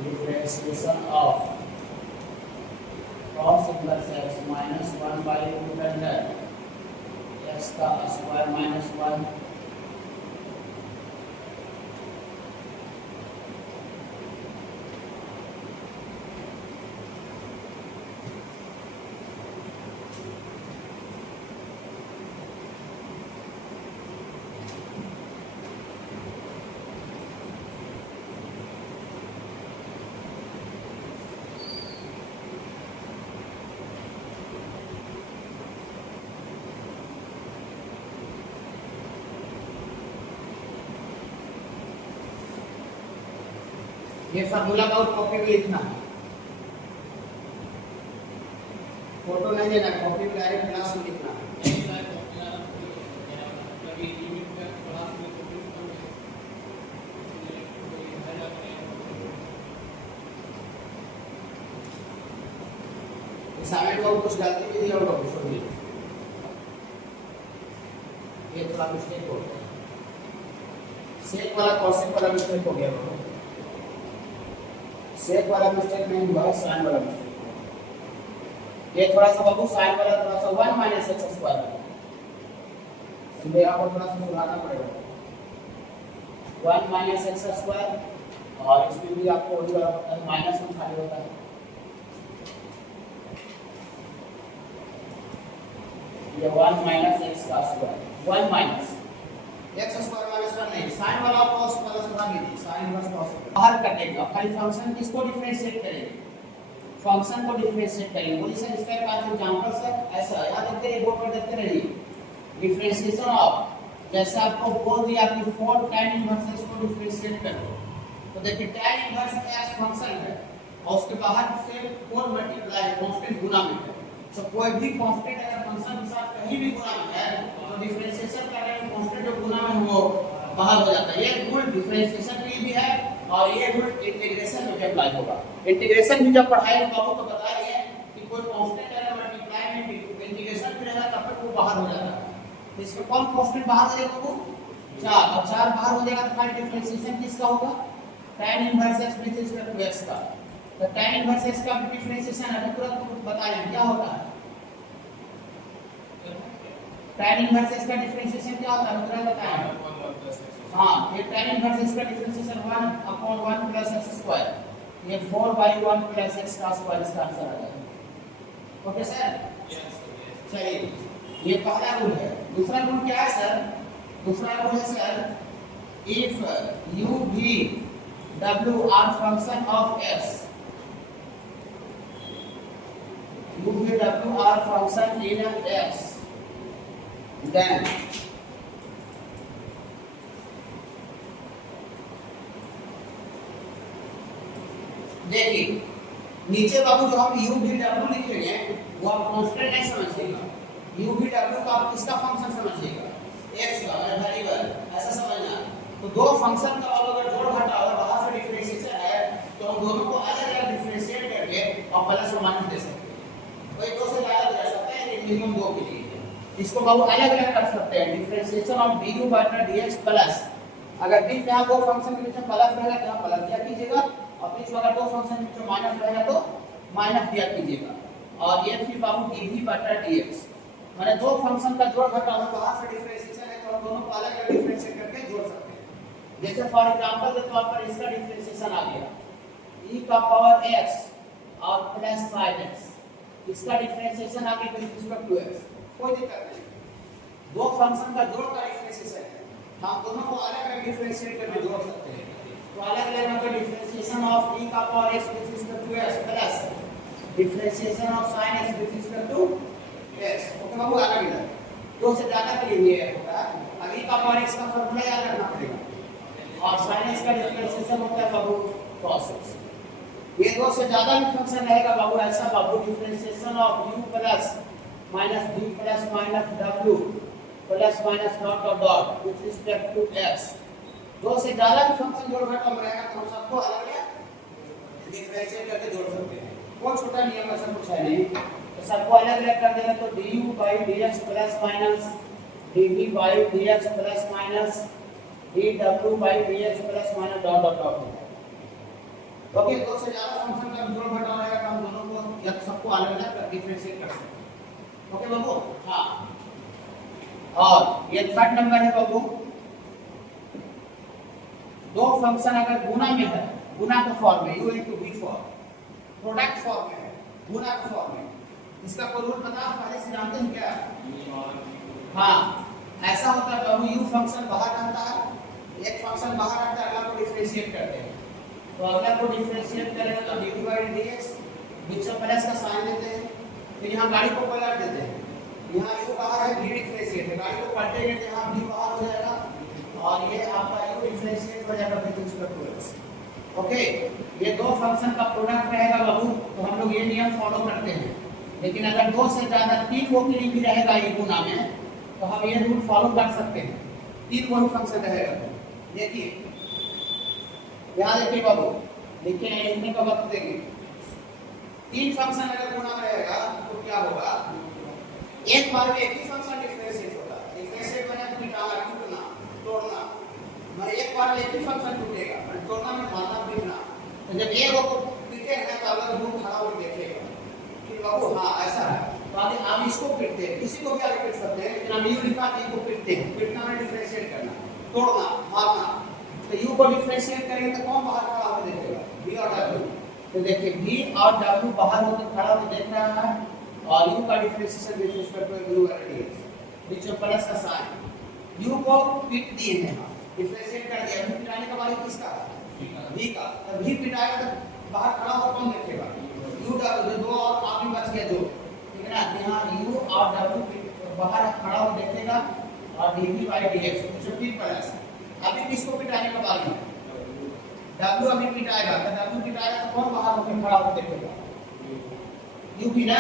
Differentiation of cos inverse x -1 by root under x का square -1। ये formula का copy में लिखना है, photo नहीं देना, कॉपी में डायरेक्ट क्लास में लिखना है। असाइनमेंट को कुछ गलती भी दिया होगा, थोड़ा मिस्टेक हो गया, सेक वाला कॉसेक वाला मिस्टेक हो गया बाबू, सेक वाला मिस्टेक नहीं हुआ, साइन वाला मिस्टेक हुआ। ये थोड़ा सा बाबू साइन वाला थोड़ा सा 1 माइनस एक्स स्क्वायर है, इसलिए आपको थोड़ा सा सुधारना पड़ेगा। 1 माइनस एक्स स्क्वायर और इसमें भी आपको वही वाला होता है, माइनस में खाली होता है। ये 1 माइनस एक्स का square, 1 minus x square minus 1 नहीं, साइन वाला कॉस वाला सुधार लीजिए, साइन इनवर्स कॉस बाहर कर देगा। खाली फंक्शन किसको डिफरेंशिएट करेंगे, फंक्शन को डिफरेंशिएट करेंगे। बोलिए सर इसका एक आध एग्जांपल सर, ऐसा याद रखते रहिए, बोर्ड पर देखते रहिए। डिफरेंशिएशन ऑफ, जैसे आपको बोल दिया कि 4 tan इनवर्स x को डिफरेंशिएट करो, तो देखिए tan इनवर्स x फंक्शन है और उसके बाहर से 4 मल्टीप्लाई कांस्टेंट गुना में है। तो कोई भी कांस्टेंट अगर फंक्शन के साथ कहीं भी गुना में है तो डिफरेंशिएशन करने में कांस्टेंट जो गुना में है वो बाहर हो जाता है। ये रूल डिफरेंशिएशन के लिए भी है और ये रूल इंटीग्रेशन में भी अप्लाई होगा। इंटीग्रेशन भी जब पढ़ाएंगे बाबू तो बताइए कि कोई कांस्टेंट अगर मल्टीप्लाई में इंटीग्रेशन में रहेगा तब तक वो बाहर हो जाता है। इसमें कौन कांस्टेंट बाहर हो जाएगा वो 4, और 4 बाहर हो जाएगा तो फाइनल डिफरेंशिएशन किसका होगा, tan inverse x with respect to x का। तो tan इनवर्स x का डिफरेंशिएशन है तो तुरंत बताएं क्या होता है, tan इनवर्स x का डिफरेंशिएशन क्या होता है तुरंत बताएं। हां, ये tan इनवर्स x का डिफरेंशिएशन 1/1 प्लस x स्क्वायर, ये 4/1 प्लस x का स्क्वायर इसका आंसर आ जाएगा। ओके सर, चलिए ये पहला रूल है। दूसरा रूल क्या है सर, दूसरा रूल है sir if u v w are function of x, u v w are function in x, then देखिए नीचे बाबू जो हम u v w लिखेंगे वो आप कांस्टेंट नहीं समझिएगा, u v w का आप किसका फंक्शन समझिएगा, x का वेरिएबल, ऐसा समझना। तो दो फंक्शन का अगर जोड़ घटाव और बाहर से डिफरेंशिएशन है तो हम दोनों को अलग-अलग डिफरेंशिएट करके और प्लस और माइनस दे सकते हैं। कोई दो से ज्यादा दे सकता है, मिनिमम 2 के लिए इसको बाबू अलग-अलग कर सकते हैं। Differentiation of du dx plus, अगर बीच में यहाँ दो फंक्शन के बीच में प्लस रहेगा तो यहाँ प्लस दिया कीजिएगा और बीच में अगर दो फंक्शन के बीच में माइनस रहेगा तो माइनस दिया कीजिएगा। और ये फिर बाबू dv/dx, माने दो फंक्शन का जोड़ घटाव है, बाहर से डिफरेंशिएशन है तो हम दोनों को अलग-अलग डिफरेंशिएट करके जोड़ सकते हैं। जैसे फॉर एग्जांपल के तौर पर इसका डिफरेंशिएशन आ गया e का पावर x और प्लस 5x, इसका डिफरेंशिएशन आ गया विद रिस्पेक्ट टू x, कोई दिक्कत नहीं। दो फंक्शन का जोड़ का डिफरेंशिएशन है, हम दोनों को अलग-अलग डिफरेंशिएट करके जोड़ सकते हैं। तो अलग-अलग का डिफरेंशिएशन ऑफ e का power x with respect to x plus differentiation of sin x with respect to x। Okay बाबू, आगे बढ़िए। दो से ज्यादा के लिए ये होता है, अब e का पावर x का फॉर्मूला याद रखना पड़ेगा और sin x का डिफरेंशिएशन होता है बाबू cos x। ये दो से ज्यादा भी फंक्शन रहेगा बाबू, ऐसा बाबू differentiation of u plus minus v plus minus w plus minus dot dot dot with respect to x। दो से ज्यादा भी फंक्शन जोड़ घटाव रहेगा तो हम सबको अलग-अलग डिफरेंशिएट करके जोड़ सकते हैं। बहुत छोटा नियम, ऐसा कुछ है नहीं, तो सबको अलग-अलग कर देंगे तो du/dx plus minus dv/dx plus minus dw/dx plus minus dot dot dot. Okay, दो से ज्यादा फंक्शन का जोड़ घटाव रहेगा तो हम दोनों को या सबको अलग-अलग डिफरेंशिएट कर सकते हैं। ओके बाबू, हाँ। और ये थर्ड नंबर है बाबू, दो फंक्शन अगर गुना में है, गुना के फॉर्म में u into v form, product form में है, गुना के फॉर्म में, इसका कोई रूल बता पहले से जानते हैं क्या? हाँ, ऐसा होता है बाबू, u फंक्शन बाहर आता है, एक फंक्शन बाहर आता है, अगला को डिफरेंशिएट करते हैं। तो अगला को डिफरेंशिएट करेंगे तो dv/dx बीच में प्लस का साइन देते हैं, फिर यहाँ गाड़ी को पलट देते हैं, यहाँ u बाहर है, v डिफरेंशिएट है, गाड़ी को पलटेंगे तो यहाँ v बाहर हो जाएगा और ये आपका u डिफरेंशिएट हो जाएगा with respect to x। Okay, ये दो फंक्शन का प्रोडक्ट रहेगा बाबू, तो हम लोग ये नियम फॉलो करते हैं। लेकिन अगर दो से ज्यादा तीन वो के लिए भी रहेगा ये गुना में तो हम ये रूल फॉलो कर सकते हैं, तीन वही फंक्शन रहेगा। देखिए यहाँ देखिए बाबू, लिखिए लिखने का वक्त देखिए, तीन फंक्शन अगर गुना में रहेगा तो क्या होगा, एक बार में एक ही फंक्शन डिफरेंशिएट होगा, डिफरेंशिएट बना तो मिटाना मैं एक बार एक ही फंक्शन टूटेगा, मैं तोड़ना में मारना पीटना। तो जब ये वो पीटेगा तो अगला ग्रुप खड़ा होकर देखेगा कि बाबू हाँ ऐसा है, तो आगे आप इसको पीटते हैं, किसी को भी आगे पीट सकते हैं, लेकिन हम यू लिखा तो को पीटते हैं। पीटना में डिफरेंशिएट करना, तोड़ना, मारना। तो यू को डिफरेंशिएट करेंगे तो कौन बाहर खड़ा होकर देखेगा? बी और डब्ल्यू। तो देखिए बी और डब्ल्यू बाहर होकर खड़ा होकर देख रहा है, और यू का differentiation with respect to u और डी बीच में प्लस का साइन। यू को पीट दिए हैं, डिफरेंशिएट कर दिया। अभी पिटाने का बारी किसका? बी का। तो बी पिटाएगा तो बाहर खड़ा होकर कौन देखेगा? U W. दो और आदमी बच गया जो, ठीक है ना? यहाँ यू और डब्ल्यू बाहर खड़ा होकर देखेगा और डीवी बाई डीएक्स जो पी प्लस। अभी किसको पिटाने का बारी है? डब्ल्यू अभी पिटाएगा, तो डब्ल्यू पिटाएगा तो कौन बाहर होकर खड़ा होकर देखेगा? यू भी ना,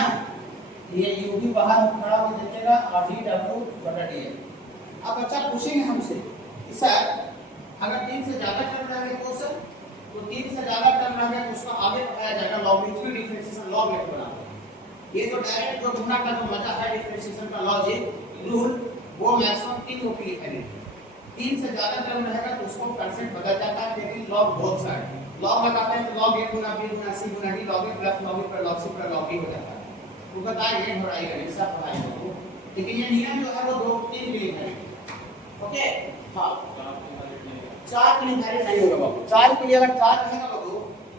ये यू भी बाहर होकर खड़ा होकर देखेगा और डी डब्ल्यू बटा डी। अब बच्चा पूछेंगे हमसे सर अगर 3 से ज्यादा टर्म रहेंगे तो सर, तो 3 से ज्यादा टर्म रहेंगे तो उसका आगे पढ़ाया जाएगा लॉगरिथमिक डिफरेंशिएशन लॉग लेकर बनाते। ये जो डायरेक्ट जो गुणा का जो मजा है डिफरेंशिएशन का लॉजिक रूल, वो मैक्सिमम 3 को लिखेंगे। 3 से ज्यादा टर्म रहेगा तो उसको परसेंट बदल जाता है, लेकिन लॉग बोथ साइड लॉग लगाते हैं तो log a Guna b Guna c Guna d log a plus log a पर log c पर log d हो जाता है। तो बताइए दोहराइएगा ऐसा पढ़ाएंगे तो, लेकिन ये नियम जो है वो 2 3 के लिए है। ओके हां 4 के लिए नहीं होगा बाबू। 4 के लिए अगर 4 रहेगा बाबू,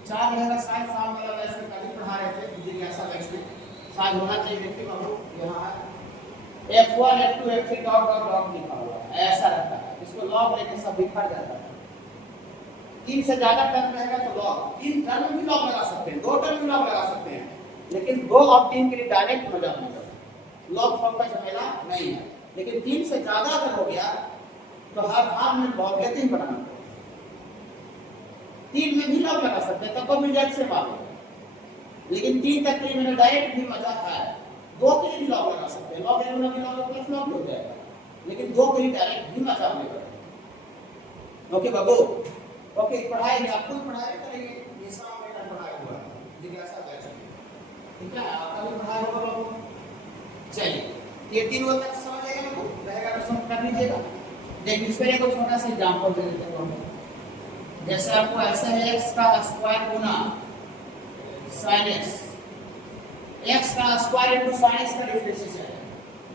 4 रहेगा शायद शाम वाला बैच में कभी पढ़ा रहे थे जिज्ञासा बैच में शायद होना चाहिए। देखिए बाबू यहां है f1 f2 f3 dot dot dot लिखा हुआ है, ऐसा रहता है। इसको लॉग लेके सब बिखर जाता है। 3 से ज्यादा टर्म रहेगा तो लॉग, 3 टर्म भी लॉग लगा सकते हैं, 2 टर्म भी लॉग लगा सकते हैं, लेकिन 2 और 3 के लिए डायरेक्ट मजा नहीं है, लॉग फॉर्म का झमेला नहीं है। लेकिन 3 से ज्यादा अगर हो गया तो हर हाथ में लॉग लेते ही बनाना पड़ेगा। 3 में भी लॉग लगा सकते हैं, तब भी रिजल्ट से मालूम, लेकिन 3 तक के लिए डायरेक्ट भी मजा है। 2 के लिए भी लॉग लगा सकते हैं, लॉग लेना भी लॉग प्लस लॉग हो जाएगा, लेकिन 2 के लिए डायरेक्ट भी मजा मिलेगा। ओके बाबू, ओके पढ़ाएंगे, आपको पढ़ाया करेंगे, ये सब में पढ़ाया हुआ है जिज्ञासा बैच में, ठीक है? आपका भी पढ़ाया होगा बाबू। चलिए ये 3 वो तक समझ आएगा बाबू, रहेगा तो सब कर लीजिएगा। देखिए इसमें एक छोटा सा एग्जांपल दे देते हैं हम। जैसे आपको ऐसा है x का स्क्वायर गुना sin x, x का स्क्वायर इनटू sin x का डिफरेंशिएशन है,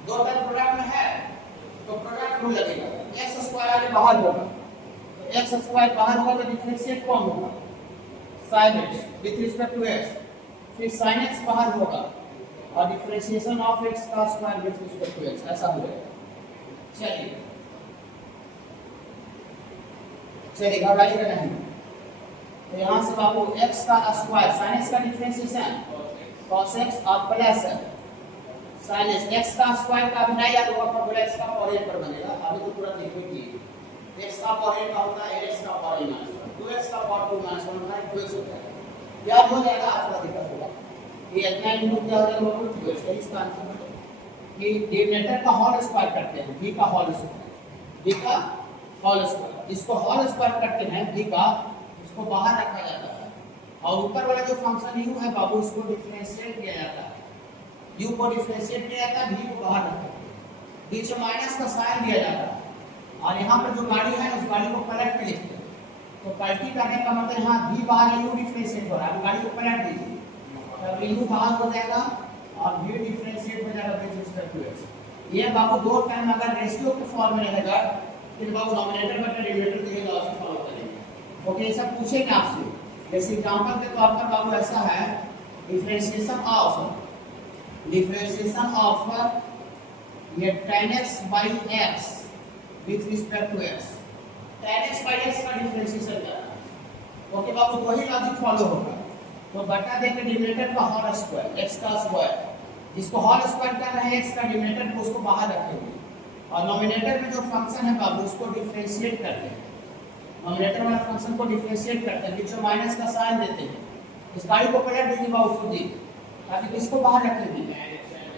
2 टर्म प्रोडक्ट में है तो प्रोडक्ट रूल लगेगा। x स्क्वायर आगे बाहर होगा, तो x स्क्वायर बाहर होगा तो डिफरेंशिएट कौन होगा? sin x with respect to x, फिर sin x बाहर होगा और डिफरेंशिएशन ऑफ x का square with respect to x, ऐसा हो जाएगा। चलिए चलिए घबराइएगा नहीं। तो यहाँ से बाबू x का स्क्वायर sin x का डिफरेंशिएशन cos x और प्लस sin x का स्क्वायर का भी नहीं याद होगा, फॉर्मूला x का पावर n पर बनेगा। अभी तो तुरंत लिखिए x का पावर n का होता है x का पावर n - 2x का पावर 2 - 1 होता है 2x होता है, याद हो जाएगा। आपका दिक्कत होगा ये इतना इनटू क्या हो जाएगा बाबू 2x, इसका आंसर है कि डिनोमिनेटर का होल स्क्वायर करते हैं b का होल स्क्वायर, b का होल स्क्वायर, इसको होल स्क्वायर करते हैं b का, इसको बाहर रखा जाता है और ऊपर वाला जो फंक्शन u है बाबू इसको डिफरेंशिएट किया जाता है। u को डिफरेंशिएट किया जाता है, v को बाहर रखा जाता है, बीच में माइनस का साइन दिया जाता है और यहाँ पर जो गाड़ी है उस गाड़ी को पलट के लिखते हैं। तो पलटी करने का मतलब यहाँ v बाहर है, u डिफरेंशिएट हो रहा है, गाड़ी को पलट दीजिए तब u बाहर हो जाएगा और v डिफरेंशिएट हो जाएगा विद रिस्पेक्ट टू x। ये बाबू 2 टाइम अगर रेशियो के फॉर्म में रहेगा फिर बाबू डिनोमिनेटर बटा डिनोमिनेटर के लॉजिक फॉलो करेंगे। ओके ये सब पूछेंगे आपसे। जैसे एग्जांपल के तौर पर बाबू ऐसा है डिफरेंशिएशन ऑफ ये tan x by x with respect to x, tan x by x का डिफरेंशिएशन करना है। ओके बाबू वही लॉजिक फॉलो होगा। तो बटा देंगे डिनोमिनेटर का होल स्क्वायर x का स्क्वायर, जिसको होल स्क्वायर कर रहे हैं x का डिनोमिनेटर को उसको बाहर रखेंगे और नोमिनेटर में जो फंक्शन है बाबू उसको डिफरेंशिएट करते हैं। नोमिनेटर वाला फंक्शन को डिफरेंशिएट करते हैं, बीच में माइनस का साइन देते हैं। इस गाड़ी को पलट दीजिए बाबू खुद ही, ताकि किसको बाहर रखेंगे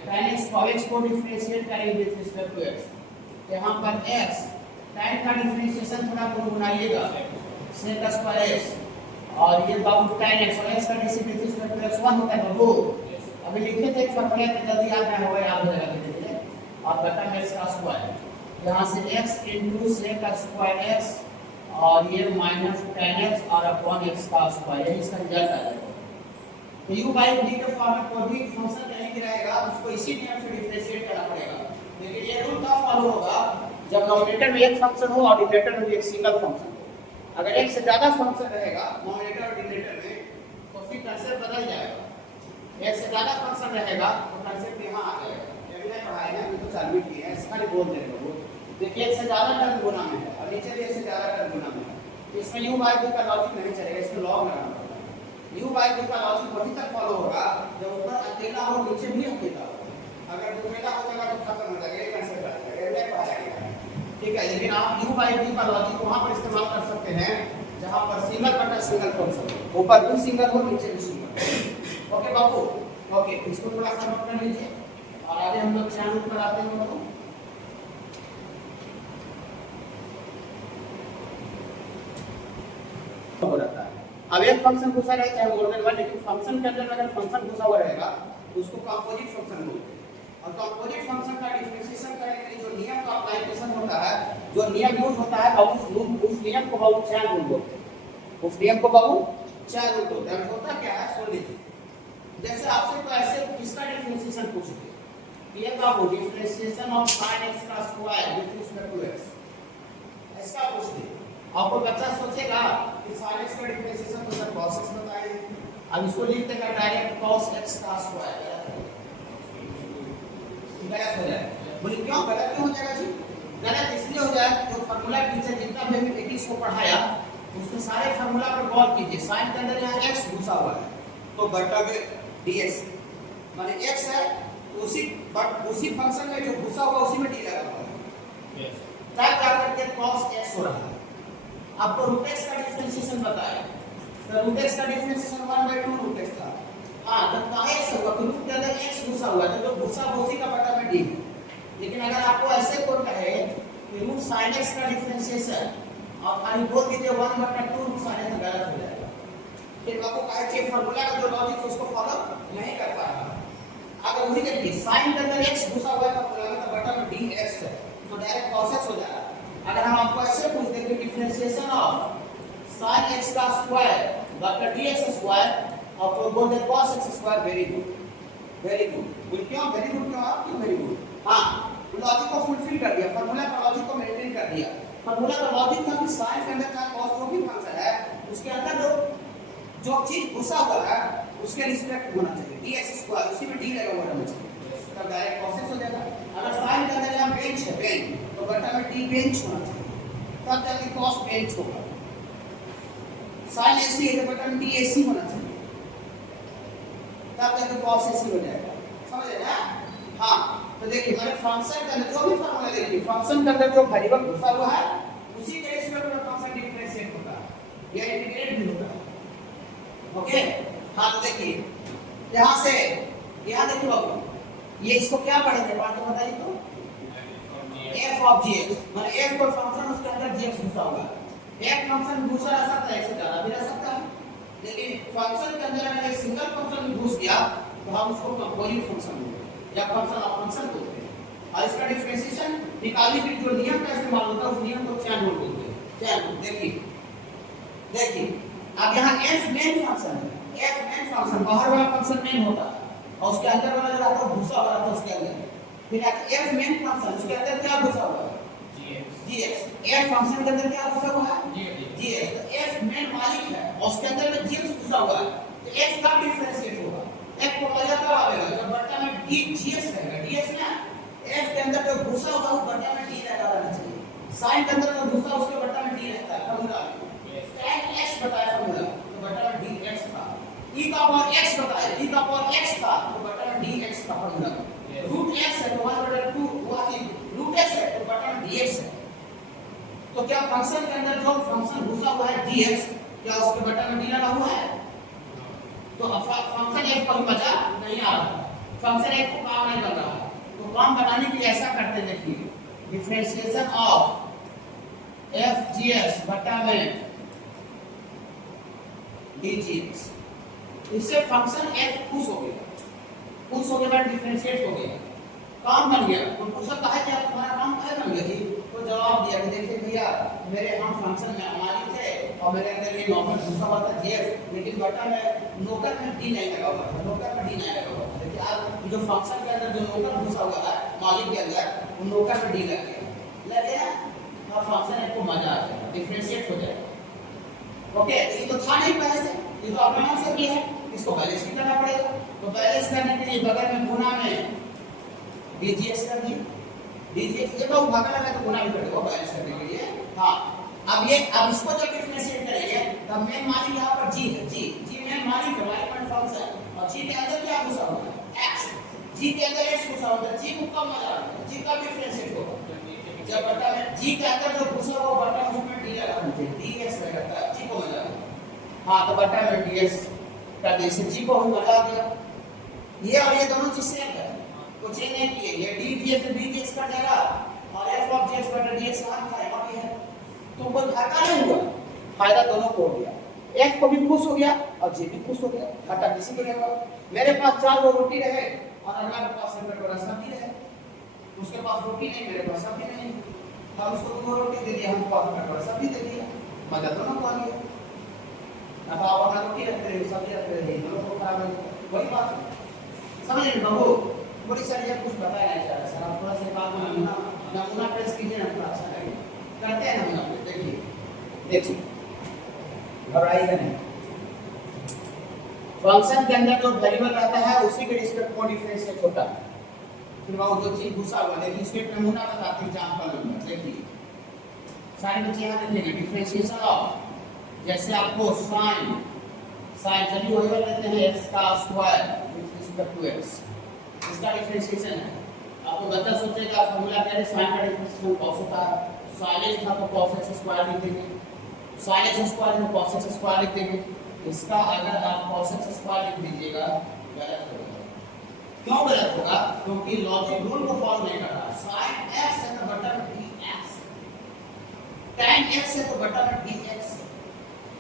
tan x को, x को डिफरेंशिएट करेंगे विद रिस्पेक्ट टू x। यहाँ पर x tan का डिफरेंशिएशन थोड़ा गुणगुनाइएगा sec स्क्वायर x और ये बाबू tan x और x का differentiation with respect to x 1 होता है बाबू। अभी लिखे थे फॉर्मूला तो जल्दी याद नहीं होगा, याद हो जाएगा और बटा x का स्क्वायर, यहाँ से x into sec square x और ये माइनस टेन एक्स और अपॉन एक्स का स्क्वायर, यही इसका रिजल्ट आ जाएगा। तो यू बाई वी के फॉर्म में कोई भी फंक्शन कहीं भी रहेगा उसको इसी नियम से डिफरेंशिएट करना पड़ेगा। लेकिन ये रूल कब फॉलो होगा, जब नॉमिनेटर में एक फंक्शन हो और डिनोमिनेटर में भी एक सिंगल फंक्शन हो। अगर एक से ज्यादा फंक्शन रहेगा नॉमिनेटर और डिनोमिनेटर में तो फिर कंसेप्ट बदल जाएगा। एक से ज्यादा फंक्शन रहेगा तो कंसेप्ट यहाँ आ जाएगा। ये भी पढ़ाई है, तो चालू की है, इसका भी बोल देंगे वो। देखिए एक से ज्यादा टर्म गुना में है और नीचे भी एक से ज्यादा टर्म गुना में है, इसमें यू बाई वी का लॉजिक नहीं चलेगा, इसमें लॉग लगाना पड़ेगा। यू बाई वी का लॉजिक वहीं तक फॉलो होगा जब ऊपर अकेला हो नीचे भी अकेला हो। अगर दुकेला हो जाएगा तो खत्म हो जाएगा, ये कंसेप्ट आ जाएगा, ये पढ़ाया गया है, ठीक है। लेकिन आप यू बाई वी का लॉजिक वहां पर इस्तेमाल कर सकते हैं जहां पर सिंगल बटा सिंगल फंक्शन हो, ऊपर भी सिंगल हो नीचे भी सिंगल। ओके बाबू, ओके, इसको थोड़ा सा नोट कर लीजिए और आगे हम लोग चैनल पर आते हैं बाबू। हो रहता है। अब एक फंक्शन घुसा रहे चाहे मोर देन वन, लेकिन फंक्शन के अंदर अगर फंक्शन घुसा हुआ रहेगा तो उसको कंपोजिट फंक्शन बोलते हैं। और कंपोजिट फंक्शन का डिफरेंशिएशन करने के लिए जो नियम का अप्लीकेशन होता है, जो नियम यूज होता है, उस नियम को बाबू चैन रूल बोलते हैं। उस नियम को बाबू चैन रूल बोलते हैं। होता क्या है सुन लीजिए, जैसे आपसे तो ऐसे किसका डिफरेंशिएशन पूछते हैं, ये बाबू डिफरेंशिएशन ऑफ sin x का square with respect to x, इसका पूछते हैं। आपको बच्चा सोचेगा कि sin x का डिफरेंशिएशन तो सर cos x बताएंगे, अब इसको लिख देगा डायरेक्ट cos x का स्क्वायर, गलत हो जाएगा। बोले क्यों गलत क्यों हो जाएगा जी? गलत इसलिए हो जाएगा जो फार्मूला टीचर जितना मैथमेटिक्स को पढ़ाया उसके सारे फार्मूला पर गौर कीजिए। sin के अंदर यहाँ x घुसा हुआ है तो बटा में dx माने x है, तो उसी फंक्शन में जो घुसा हुआ उसी में d लगा हुआ है, तब जाकर के cos x हो रहा है। आपको रूट x का डिफरेंशिएशन बताया, तो रूट x का डिफरेंशिएशन 1/2 रूट x था। हां, तो काहे से हुआ? तो रूट के अंदर x घुसा हुआ है तो जो घुसा उसी का बटा में d। लेकिन अगर आपको ऐसे कोई कहे कि रूट sin x का डिफरेंशिएशन और खाली बोल दीजिए 1/2 रूट sin x, तो गलत हो जाएगा। फिर आपको कहे कि फार्मूला का जो लॉजिक है उसको फॉलो नहीं कर पा रहा। अगर वही देखिए sin के अंदर x घुसा हुआ है फार्मूला में तो बटा में dx है, तो डायरेक्ट cos x हो जाएगा। अगर हम आपको ऐसे पूछ दें कि डिफरेंशिएशन ऑफ sin x का स्क्वायर बटा dx स्क्वायर और तो बोल दे cos x square, very good, very good. बोल क्यों वेरी गुड, क्यों आप क्यों वेरी गुड? हां, लॉजिक को फुलफिल कर दिया, फार्मूला का लॉजिक को मेंटेन कर दिया। फार्मूला का लॉजिक था कि sin के अंदर का cos जो भी फंक्शन है उसके अंदर जो चीज घुसा हुआ है उसके रिस्पेक्ट होना चाहिए, dx स्क्वायर उसी में d लगा हुआ रहना चाहिए, तब डायरेक्ट cos x हो जाएगा। अगर sin के अंदर यहां बेंच है, बेंच, तो बटा में d बेंच होना चाहिए, तब जाके cos बेंच होगा। sin ac है तो बटा में d ac होना चाहिए, तब जाके cos ac हो जाएगा। समझ रहे ना? हां, तो देखिए मैंने फंक्शन के अंदर जो भी फार्मूला देखिए, फंक्शन के अंदर जो वेरिएबल घुसा हुआ है उसी के रिस्पेक्ट में फंक्शन डिफरेंशिएट होता है या इंटीग्रेट भी होता है। ओके, हां तो देखिए यहां से यहां देखिए बाबू, ये इसको क्या पढ़ेंगे बात तो बताइए तो, f ऑफ gx, माने f कोई फंक्शन उसके अंदर gx घुसा हुआ है। एक फंक्शन घुसा रह सकता है, इससे ज्यादा भी रह सकता है, लेकिन फंक्शन के अंदर अगर एक सिंगल फंक्शन भी घुस गया तो हम उसको कंपोजिट फंक्शन बोलते हैं या फंक्शन ऑफ फंक्शन बोलते हैं। और इसका डिफरेंशिएशन निकालने के जो नियम का इस्तेमाल होता है उस नियम को चैन रूल बोलते हैं। चैन रूल देखिए अब यहाँ f मेन फंक्शन है, f मेन फंक्शन बाहर वाला फंक्शन मेन होता है और उसके अंदर वाला जो आता है घुसा हुआ रहता है उसके अंदर। फिर f मेन फंक्शन उसके अंदर क्या घुसा हुआ है, gx। f फंक्शन के अंदर क्या घुसा हुआ है, gx। तो f मेन मालिक है और उसके अंदर में gx घुसा हुआ है, तो f का डिफरेंशिएट होगा। f को मजा कब आएगा जब बटा में d gx रहेगा, dx ना f के अंदर जो घुसा हुआ वो बटा में d रहना चाहिए, sin के अंदर जो घुसा उसके बटा में d रहता है। फॉर्मूला tan x बताया फॉर्मूला तो बटा में dx था, e का पावर x बताया, e का पावर x था तो बटा में dx का फॉर्मूला। रूट x है तो 1/2 हुआ कि रूट x है तो बटा में dx है। तो क्या फंक्शन के अंदर जो फंक्शन घुसा हुआ है dx, क्या उसके बटा में d लगा हुआ है? तो फंक्शन f को मजा नहीं आ रहा, फंक्शन f को काम नहीं कर रहा, तो काम बनाने के लिए ऐसा करते हैं। देखिए डिफरेंशिएशन ऑफ f gx बटा में dgx, इससे फंक्शन f खुश हो गया बाद डिफरेंशिएट हो गया, काम बन गया। तो पूछा कहा कि आप तुम्हारा काम क्या बन गया जी? तो जवाब दिया कि देखिए भैया मेरे हम फंक्शन में मालिक थे और मेरे अंदर ये नौकर घुसा हुआ था जेफ, लेकिन बटा में नौकर में डी नहीं लगा हुआ था, नौकर में डी नहीं लगा हुआ था। देखिए आप जो फंक्शन के अंदर जो नौकर घुसा हुआ है मालिक के अंदर, वो नौकर में डी लग गया और फंक्शन आपको मजा आ जाएगा, डिफरेंशिएट हो जाएगा। ओके, ये तो था नहीं पहले से, ये तो अपना आंसर भी है, इसको बैलेंस भी करना पड़ेगा। तो बैलेंस करने के लिए बगल में गुना में डीजीएस कर दिए, डीजीएस ये तो भागा लगा तो गुना भी कर दो बैलेंस करने के लिए। हाँ, अब इसको जब डिफरेंशिएट करेंगे तब मेन मालिक यहाँ पर जी है, जी मेन मालिक है, मालिक पॉइंट फंक्शन, और जी के अंदर क्या घुसा हुआ है एक्स, जी के अंदर एक्स घुसा हुआ है, जी को कब मजा आएगा, जी का डिफरेंशिएट होगा जब बटा में जी के अंदर जो घुसा हुआ बटा उसमें डी लगा दीजिए, डीएस रहेगा तब जी को मजा आएगा। हाँ, तो बटा में डीएस का जैसे जी को हम मजा आ गया, ये और ये दोनों चीज सेम है, तो चेंज नहीं किए, ये डीजीएस से डीजीएस का जगह और एफ ऑफ जेएस बटा डीएस मान था यहाँ पे है, तो कोई घाटा नहीं हुआ, फायदा दोनों को हो गया, एक को भी खुश हो गया और जी भी खुश हो गया, घाटा किसी को नहीं हुआ। मेरे पास 4 गो रोटी रहे और अगला के पास एक कटोरा सब्जी रहे, उसके पास रोटी नहीं, मेरे पास सब्जी नहीं, हम उसको 2 रोटी दे दिया, हम पास कटोरा सब्जी दे दिया, मजा दोनों को आ गया। अब आप अपना रोटी रखते रहे, सब्जी रखते रहे, दोनों को खराब है, वही बात समझ रहे बाबू। थोड़ी सारी कुछ बताया नहीं जा रहा सर, आप थोड़ा सा बात नमूना प्रेस कीजिए ना, थोड़ा अच्छा लगेगा, करते हैं नमूना प्रेस, देखिए घबराइएगा नहीं। फंक्शन के अंदर जो वेरिएबल रहता है उसी के रिस्पेक्ट में डिफरेंशिएट होता है, फिर वो जो चीज घुसा हुआ है, देखिए इसके नमूना बताते हैं एग्जांपल में, देखिए सारे बच्चे यहाँ देखेंगे डिफरेंशिएशन ऑफ, जैसे आपको साइन जब भी वेरिएबल लेते हैं x का square with respect to x, इसका डिफरेंशिएशन है। आपको बच्चा सोचेगा फार्मूला क्या है, साइन का डिफरेंशिएशन cos होता है, sin x था तो cos x स्क्वायर लिख देंगे, sin x स्क्वायर में cos x स्क्वायर लिख देंगे, इसका अगर आप cos x स्क्वायर लिख दीजिएगा गलत होगा। क्यों गलत होगा? क्योंकि लॉजिक रूल को फॉलो नहीं कर रहा। sin x है तो बटा में dx, tan x है तो बटा में dx,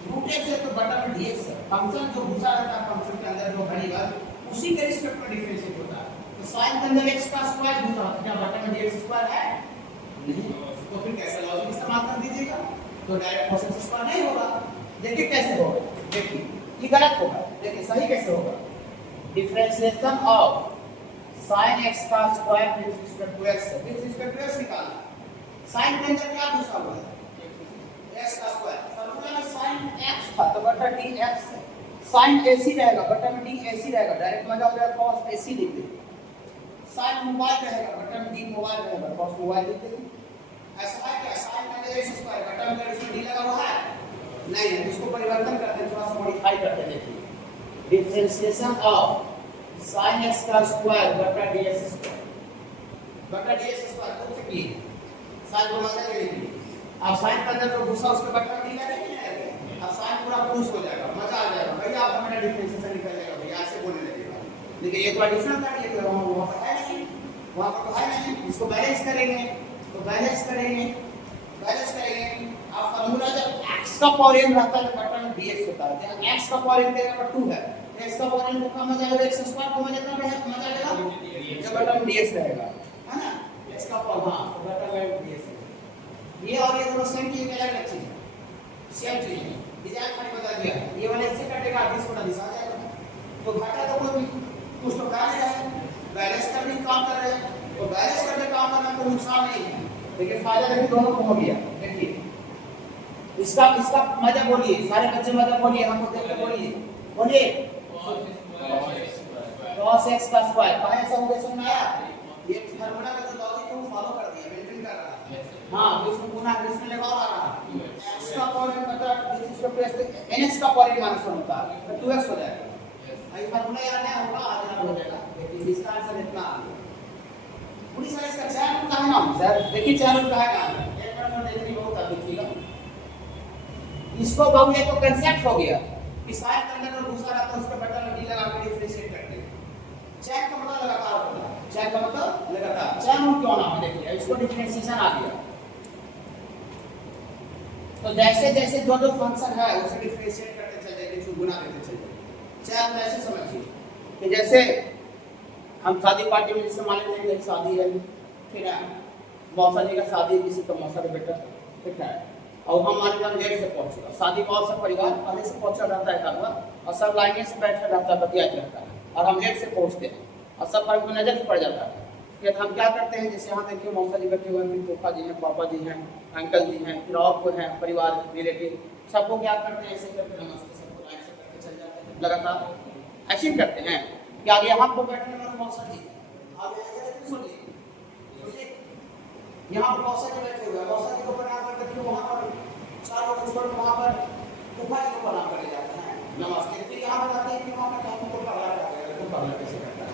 रूट x है तो बटा में dx। फंक्शन जो घुसा रहता है फंक्शन के अंदर जो वेरिएबल उसी के रिस्पेक्ट में डिफरेंशिएट होता है। तो sin के अंदर x का स्क्वायर घुसा है, क्या बटा में dx स्क्वायर है? नहीं, तो फिर कैसे लॉजिक इस्तेमाल कर दीजिएगा, तो डायरेक्ट cos x स्क्वायर नहीं होगा। देखिए कैसे होगा, देखिए ये गलत होगा, देखिए सही कैसे होगा, डिफरेंशिएशन ऑफ sin x का square with respect to x, with respect to x निकालना। sin के अंदर क्या घुसा हुआ है x का स्क्वायर, फार्मूला में sin x था तो बटा dx, sin ac रहेगा बटा में d ac रहेगा, डायरेक्ट मजा हो जाएगा cos ac लिख देंगे, sin मोबाइल रहेगा बटा में d मोबाइल रहेगा, cos मोबाइल लिख देंगे। ऐसा है क्या, sin का अंदर x स्क्वायर बटा में इसमें d लगा हुआ है नहीं है, इसको परिवर्तन करते हैं, थोड़ा सा मॉडिफाई करते हैं, देखिए डिफरेंशिएशन ऑफ sin x का स्क्वायर बटा dx स्क्वायर, बटा dx स्क्वायर को से की sin को मजा ले लीजिए। अब sin का अंदर जो घुसा उसके बटा में d लगा नहीं है, अब sin पूरा खुश हो जाएगा, मजा आ जाएगा, भैया आपका मेरा डिफरेंशिएशन निकल जाएगा, भैया ऐसे बोलने लगेगा। लेकिन एक बार डिफरेंस कर दिया तो वहां पर है नहीं, वहां पर तो है नहीं, इसको बैलेंस करेंगे, तो बैलेंस करेंगे आप फार्मूला जब x का पावर n रहता है तो बटा में dx होता है, जब x का पावर n देगा 2 है, x का पावर n को कम हो जाएगा, x स्क्वायर को मजा आएगा जब बटा में dx रहेगा, है ना, x का पावर हां तो बटा में dx है। ये और ये दोनों सेम चीज में अलग चीज है, सेम चीज है, डिजाइन मैंने बता दिया, ये वाले इससे कटेगा 20 को दिशा जाएगा, तो घाटा तो कोई कुछ तो कर रहे हैं, बैलेंस करने का काम कर रहे हैं, तो बैलेंस करने का काम करना कोई नुकसान नहीं है, लेकिन फायदा देखिए दोनों को हो गया। देखिए इसका मजा बोलिए, सारे बच्चे मजा बोलिए, हमको देख के बोलिए cos x का स्क्वायर, कहां ऐसा हो गया समझ में आया? ये फार्मूला का जो लॉजिक है वो फॉलो कर दिया, मेंटेन कर रहा है, हां इसको पुनः इसमें लगा रहा है, x का पावर n मतलब इसको प्लस nx का पावर n माइनस 1 होता है तो 2x हो जाएगा। ये फार्मूला याद है होगा, आज हो जाएगा, लेकिन इसका आंसर इतना पूरी साइज का चैन का नाम सर, देखिए चैन का है नाम, एक बार में देखिए बहुत आप देखिएगा, इसको बाबू ये तो कांसेप्ट हो गया कि साइन के अंदर जो घुसा रहता है उसका बटा में d लगा के डिफरेंशिएट करते हैं। चैन का मतलब लगातार होता है, चैन का मतलब लगातार, चैन क्यों नाम है, देखिए इसको डिफरेंशिएशन आ गया, तो जैसे जैसे जो फंक्शन है उसे डिफरेंशिएट करते चल जाएंगे, गुना करते चल जाएंगे। चैन ऐसे समझिए कि जैसे हम शादी पार्टी में जैसे मान लेते हैं शादी है, ठीक है, मौसा जी का शादी किसी का मौसा का बेटा, ठीक है, और हमारे घर लेट से पहुंचेगा, शादी बहुत सा परिवार पहले से पहुंचा रहता है कारोबार, और सब लाइने से बैठा रहता है, बतिया रहता है, और हम लेट से पहुंचते हैं और सब पर नजर ही पड़ जाता है। फिर हम क्या करते हैं, जैसे यहाँ देखिए मौसा जी बैठे हुए हैं, पापा जी हैं, पापा जी हैं, अंकल जी हैं, फिर और कोई हैं परिवार रिलेटिव, सबको क्या करते हैं, ऐसे करके नमस्ते सबको लाइन से करके चल जाते हैं, लगातार ऐसे ही करते हैं कि आगे यहाँ पर बैठने वाले मौसा जी, आगे सुनिए, यहाँ पर मौसा जी बैठे हुए हैं, मौसा जी को प्रणाम करके फिर वहाँ पर चार लोग छोड़ के वहाँ पर फूफा जी को प्रणाम करने जाते हैं, नमस्ते, फिर यहाँ पर आते हैं कि वहाँ पर काफी को पगला करते हैं, तो पगला कैसे करता है,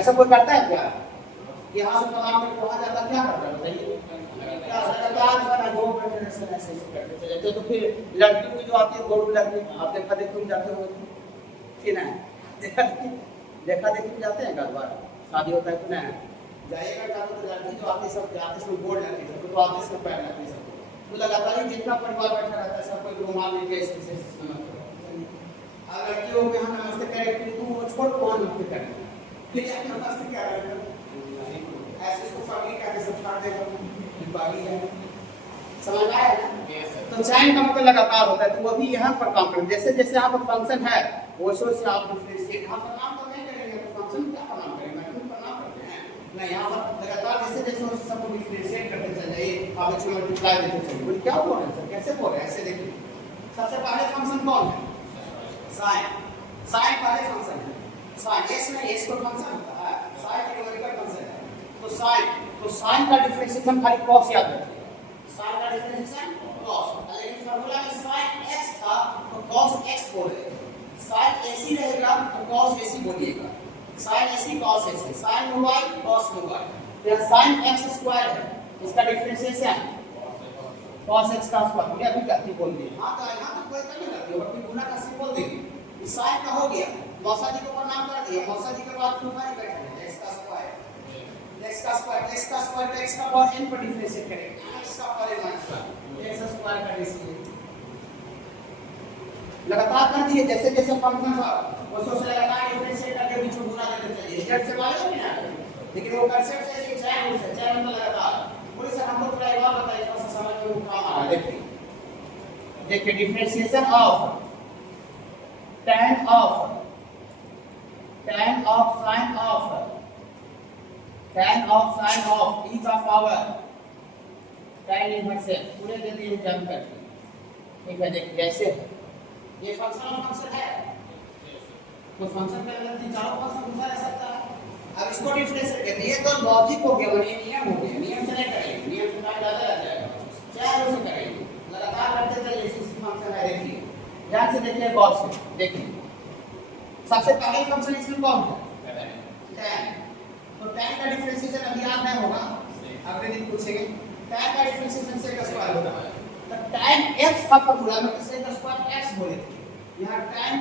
ऐसा कोई करता है क्या? यहाँ से प्रणाम करके वहाँ जाता क्या करता है बताइए? क्या लगातार सारा दो घंटे ऐसे करते चले जाते, तो फिर लड़की की जो आती है गोरू लड़की, आप देखा देखी जाते हो कि नहीं? देखा देखी जाते हैं घर बार शादी होता है कि नहीं? जाइएगा जाते तो लड़की जो आती सब जाते सब गोड़ लगती है, तो आते सब पैर लगती है, तो लगातार ही जितना परिवार बैठा रहता है सब कोई रुमाल लेके ऐसे और लड़कियों के यहाँ नमस्ते करे, फिर तू छोड़ कौन नमस्ते करेगा, फिर नमस्ते क्या करेगा, ऐसे इसको पगड़ी करके सब छाड़ देगा, बागी है, समझ आया ना? तो चैन का मतलब लगातार होता है, तो वो भी यहाँ पर काम करें, जैसे जैसे यहाँ पर फंक्शन है वैसे वैसे आप डिफरेंशिएट, यहाँ पर नाम तो नहीं करेंगे, तो फंक्शन क्या प्रणाम करेंगे, हम प्रणाम करते हैं ना, यहाँ पर लगातार जैसे जैसे सबको डिफरेंशिएट करते चल जाइए, आप इसको मल्टीप्लाई देते चलिए, बोले क्या बोल रहे हैं सर, कैसे बोल रहे हैं, ऐसे देखिए, सबसे पहले फंक्शन कौन है, साइन, साइन पहले फंक्शन है, साइन एस में एस को फंक्शन होता है, साइन न्यूमेरिकल फंक्शन है, तो साइन का डिफरेंशिएशन खाली कॉस याद रखिए, साइन का डिफरेंशिएशन कॉस, लेकिन फार्मूला में साइन x था तो cos x बोले, साइन ac रहेगा तो cos ac बोलिएगा, sine ac cos ac, sine mobile cos mobile, यह साइन x स्क्वायर है, इसका डिफरेंशिएशन cos x का स्क्वायर, ये अभी गलती बोल दी, हां तो यहां तो कोई करने लगी और फिर गुना का सिंबल देंगे, साइन का हो गया, मौसा जी को प्रणाम कर दिया, मौसा जी के बाद तुम्हारी बैठे हैं x का स्क्वायर, x का स्क्वायर, x का स्क्वायर, x का पावर n पर डिफरेंशिएट करेंगे, x का power n minus x square का डिफरेंशिएट लगातार कर दिए, जैसे जैसे फंक्शन था वैसे वैसे लगातार डिफरेंशिएट करके बीच में गुना देते चलिए, z से मालूम है ना, लेकिन वो कंसेप्ट से एक चैन रूल है, चैन मतलब लगातार, पूरे से हमको थोड़ा एक और बताइए, थोड़ा सा समझ में वो काम आ रहा है, देखिए देखिए differentiation of tan of sin of e का पावर tan इनवर्स पूरे दे दिए जम करके, ठीक है, देखिए जैसे ये फंक्शन है, तो फंक्शन के अंदर तीन चारों फंक्शन घुसा रह सकता है, अब इसको डिफरेंशिएट करते हैं, तो लॉजिक हो गया, ये नियम हो गया, नियम से नहीं करेंगे, नियम से काम ज्यादा रह जाएगा, चाहे उसे करेंगे, लगातार करते चलिए, इसी फंक्शन है, देखिए ध्यान से देखिए, गौर से देखिए, सबसे पहले फंक्शन इसमें कौन है, tan, तो tan का डिफरेंशिएशन अभी याद नहीं होगा, अगले दिन पूछेंगे, tan का डिफरेंशिएशन sec स्क्वायर होता है, तो tan x का फार्मूला में sec स्क्वायर x बोले थे, यहाँ tan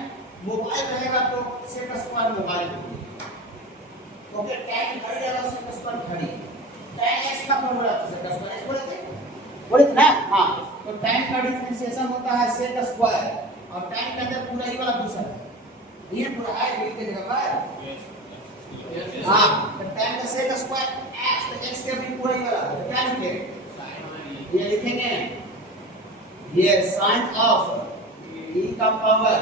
मोबाइल रहेगा तो sec square mobile, okay, tan घड़ी रहेगा sec स्क्वायर घड़ी, tan x का फार्मूला तो sec स्क्वायर x बोले थे ना, हाँ, तो tan का डिफरेंशिएशन होता है sec स्क्वायर, और tan के अंदर पूरा ये वाला घुसा है, ये पूरा है ये के जगह पर, हाँ, तो tan का sec स्क्वायर x, तो x के भी पूरा ही वाला, तो क्या लिखेंगे, ये लिखेंगे, ये sin ऑफ e का पावर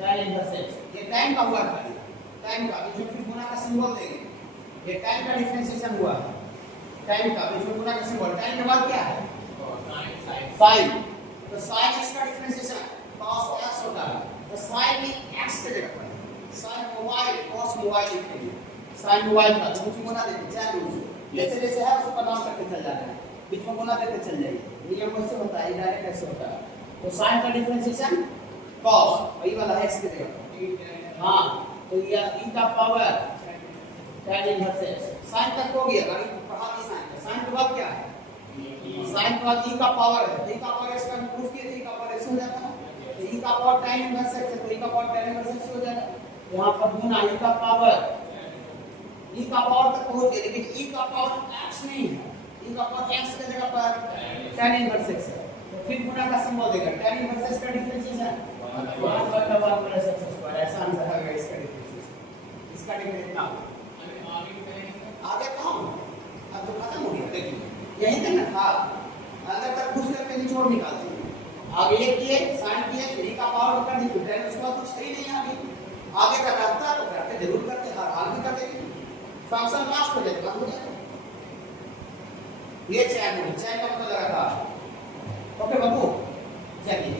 tan इनवर्स x, ये tan का हुआ था, tan का बीच में फिर गुना का सिंबल देंगे, ये tan का डिफरेंशिएशन हुआ है, tan का बीच में गुना का सिंबल, tan के बाद क्या है, sin, तो sin x का डिफरेंशिएशन cos x होता है, तो sin भी x के जगह पर, sin मोबाइल cos मोबाइल लिखेंगे, sin मोबाइल का बीच में गुना देते चैन रूल से, जैसे जैसे है उसको नाम करके चल जाना है, बीच में गुना देते चल जाइए, नियम कैसे होता है, डायरेक्ट कैसे होता है, तो sin का डिफरेंशिएशन cos वही वाला x के जगह, हाँ, तो ये e का power tan inverse x, sin तक हो गया, अभी पढ़ा दी sin के बाद क्या है, sin के बाद e का पावर है, e का पावर x का प्रूफ किए थे, e का पावर x हो जाता है, तो e का पावर tan इनवर्स x, तो e का पावर tan इनवर्स x हो जाएगा, यहाँ पर गुना e का पावर तक पहुंच गए, लेकिन e का पावर x नहीं है, e का पावर x के जगह पर tan इनवर्स x है, तो फिर गुना का सिंबल देगा, tan इनवर्स x का डिफरेंशिएशन 1/1 ऐसा आंसर आएगा इसका डिफरेंशिएशन, इसका डिफरेंशिएशन आगे कहाँ, अब तो खत्म हो गया। देखिए यहीं तक ना था, अंदर तक घुस करके निचोड़ निकालते हैं। आगे ये किए साइन किए, फ्री का पावर कर दी, फिर उसके बाद कुछ ही नहीं आगे का रास्ता तो करते जरूर करते, हर हाल में करते, फंक्शन लास्ट हो जाए बंद हो जाए। ये चैन का मतलब लगा था। ओके बाबू चलिए।